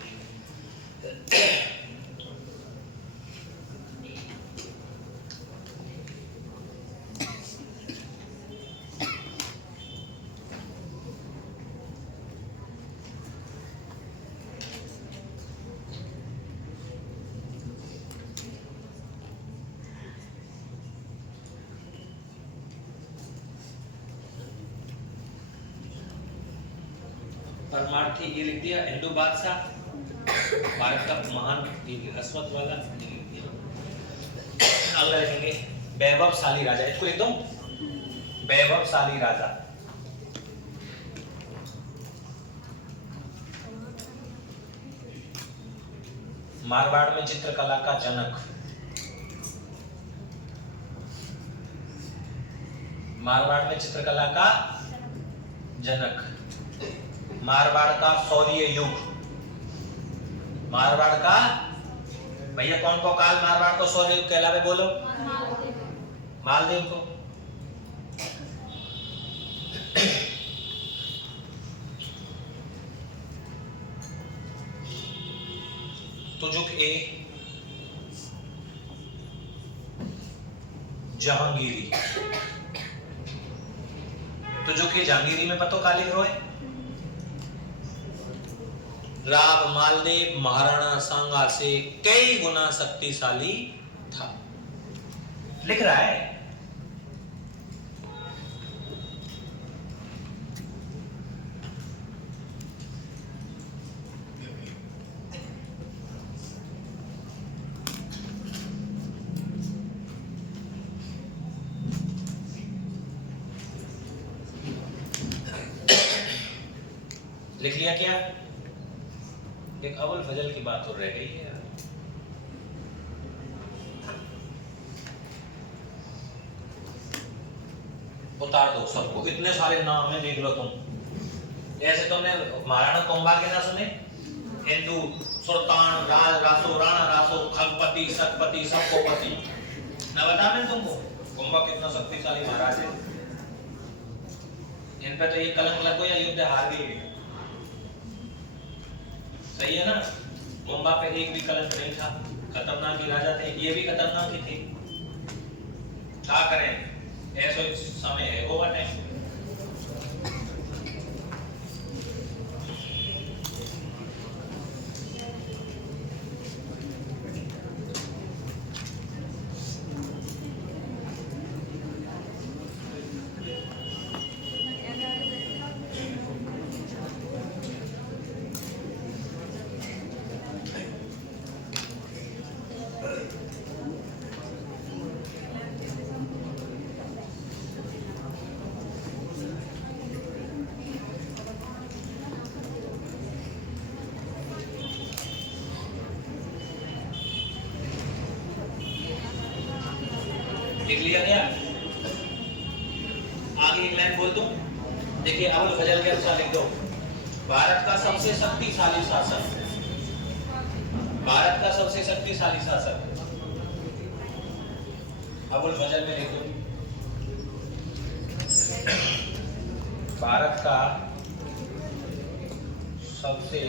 परमार्थी ये लिख दिया। हिंदू बादशाह, भारत का महान हसमत वाला। अगला लिखेंगे वैभवशाली राजा। इसको लिख दो वैभवशाली राजा। मारवाड़ में चित्रकला का जनक, मारवाड़ में चित्रकला का जनक, मारवाड़ का शौर्य युग, मारवाड़ का भैया कौन को काल मारवाड़ को शौर्य युग कहलावे बोलो? मालदेव को। तुजुक ए जहांगीरी, तुजुक ए जहांगीरी में पतो काली ग्रोह है? राव मालदेव महाराणा सांगा से कई गुना शक्तिशाली था, लिख रहा है। लिख लिया क्या? एक अबुल फजल की बात तो रह गई है। उतार दो सबको, इतने सारे नाम है देख लो तुम। ऐसे तुमने महाराणा कुंभा के ना सुने? हिंदू सुल्तान राज रासो राणा रासो खगपति सतपति सबको पति, ना बता मैं तुमको कुंभा कितना शक्तिशाली महाराज है। इन पे तो ये कलंक लगो या युद्ध हार गई, सही है ना? कुंभा पे एक भी कलंक नहीं था, खतरनाक ही राजा थे, ये भी खतरनाक ही थे। क्या करें, ऐसा समय है वो बने। लिख लिया क्या? आगे एक लाइन बोल दूं, देखिए अबुल फजल के अनुसार लिख दो, भारत का सबसे शक्तिशाली शासक, भारत का सबसे शक्तिशाली शासक अबुल फजल में लिख दो, भारत का सबसे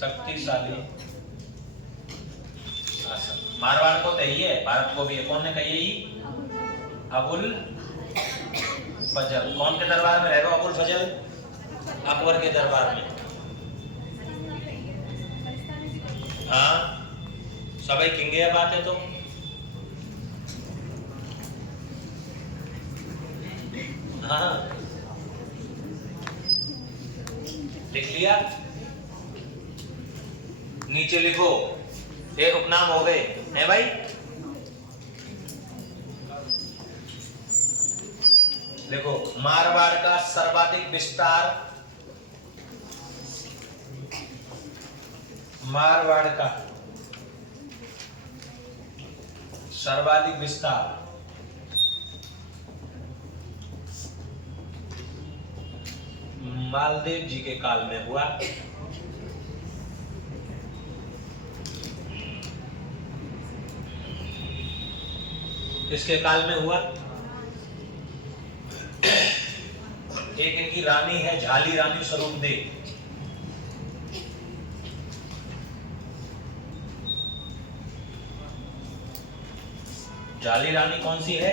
शक्तिशाली शासक। मारवाड़ को तो यही है, भारत को भी है, कौन ने कही यही? अबुल फजल। कौन के दरबार में रहेगा अबुल फजल? अकबर के दरबार में। हाँ सभी किंगे बात है। तो हाँ लिख लिया, नीचे लिखो, ये उपनाम हो गए हैं भाई। देखो मारवाड़ का सर्वाधिक विस्तार, मारवाड़ का सर्वाधिक विस्तार मालदेव जी के काल में हुआ। किसके काल में हुआ? एक इनकी रानी है झाली रानी स्वरूपदेव, झाली रानी कौन सी है?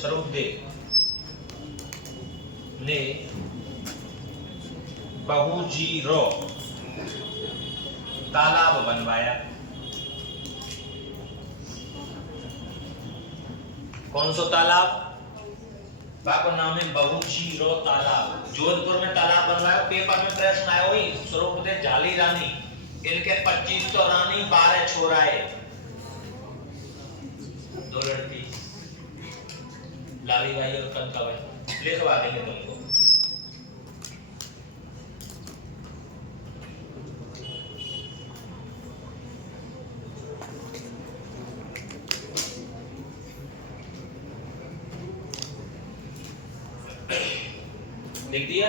स्वरूपदेव ने बहुजीरो तालाब बनवाया। कौन सा तालाब? बाको नाम है बहुजीरो तालाब। जोधपुर में तालाब बनवाया। पेपर में प्रश्न आया हुई स्वरूपदेव झाली रानी, इनके 25 तो रानी 12 छोराए, 2 लड़की लाली बाई और कंकाबाई। लिखवा देंगे तुमको। लिख दिया?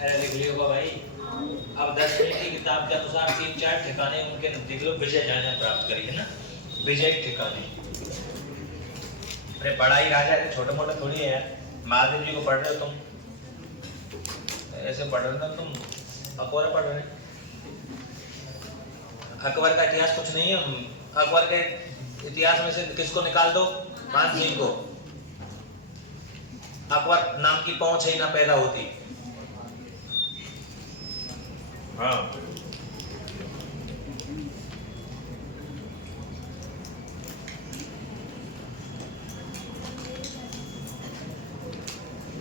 अरे लिख लियो भाई। अब 10वीं की किताब के अनुसार 3-4 ठिकाने उनके लिख लो। विजय जाने प्राप्त करी है ना, विजय ठिकाने। अरे बड़ा ही राजा है, छोटा मोटा थोड़ी है यार। महादेव जी को पढ़ रहे हो तुम, ऐसे पढ़ रहे हो ना तुम, अकबर पढ़ रहे। अकबर का इतिहास कुछ नहीं है। अकबर के इतिहास में से किसको निकाल दो? मान सिंह को। अकबर नाम की पहुंच ही ना पैदा होती। हाँ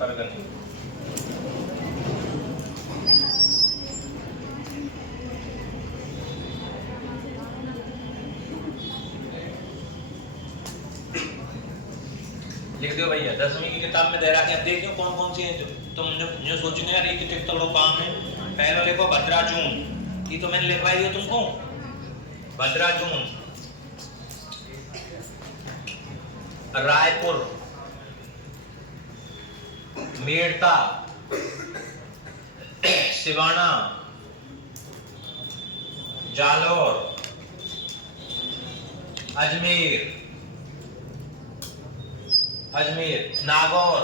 नहीं। लिख दो भैया। 10वीं की किताब में दे रहा है, अब देखियो कौन कौन सी है। जो तुम जो सोचने यार ये कितने तो लोग काम है। पहले लिखो भद्राजून, ये तो मैंने लिखवाई है तुमको। भद्राजून, रायपुर, मेड़ता, सिवाना, जालौर, अजमेर, नागौर।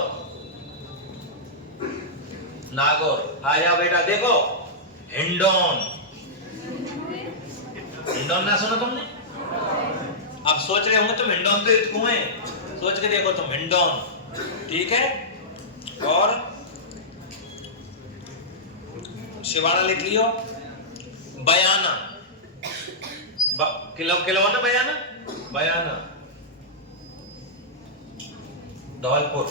आ जाओ बेटा, देखो हिंडौन। हिंडौन ना सुना तुमने? अब सोच रहे होंगे तुम हिंडौन तो कुएं है। सोच के देखो तुम हिंडौन, ठीक है। और शिवाना लिख लियो। बयाना, किलो ना बयाना, धौलपुर।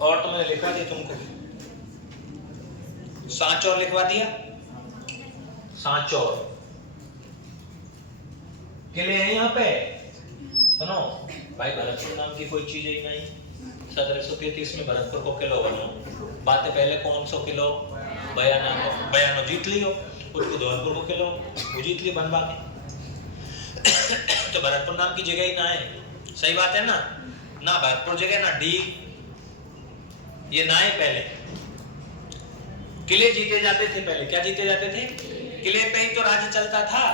और तो मैंने लिखवा दिया तुमको। सांचौर लिखवा दिया। सांचौर किले हैं यहाँ पे। सुनो भाई, भरतपुर नाम की कोई चीज ही नहीं। 1733 में भरतपुर को किलो बनो। बातें पहले कौन सो किलो? बयानो जीत लियो। उसको धौलपुर को किलो वो जीत लियो बनवा के। तो भरतपुर नाम की जगह ही ना है। सही बात है ना? ना भरतपुर जगह ना डी, ये ना है। पहले किले जीते जाते थे। पहले क्या जीते जाते थे? किले पे ही तो राज्य चलता था।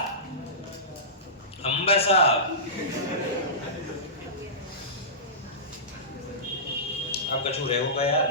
अंबर साहब अब कछु रहे होगा यार।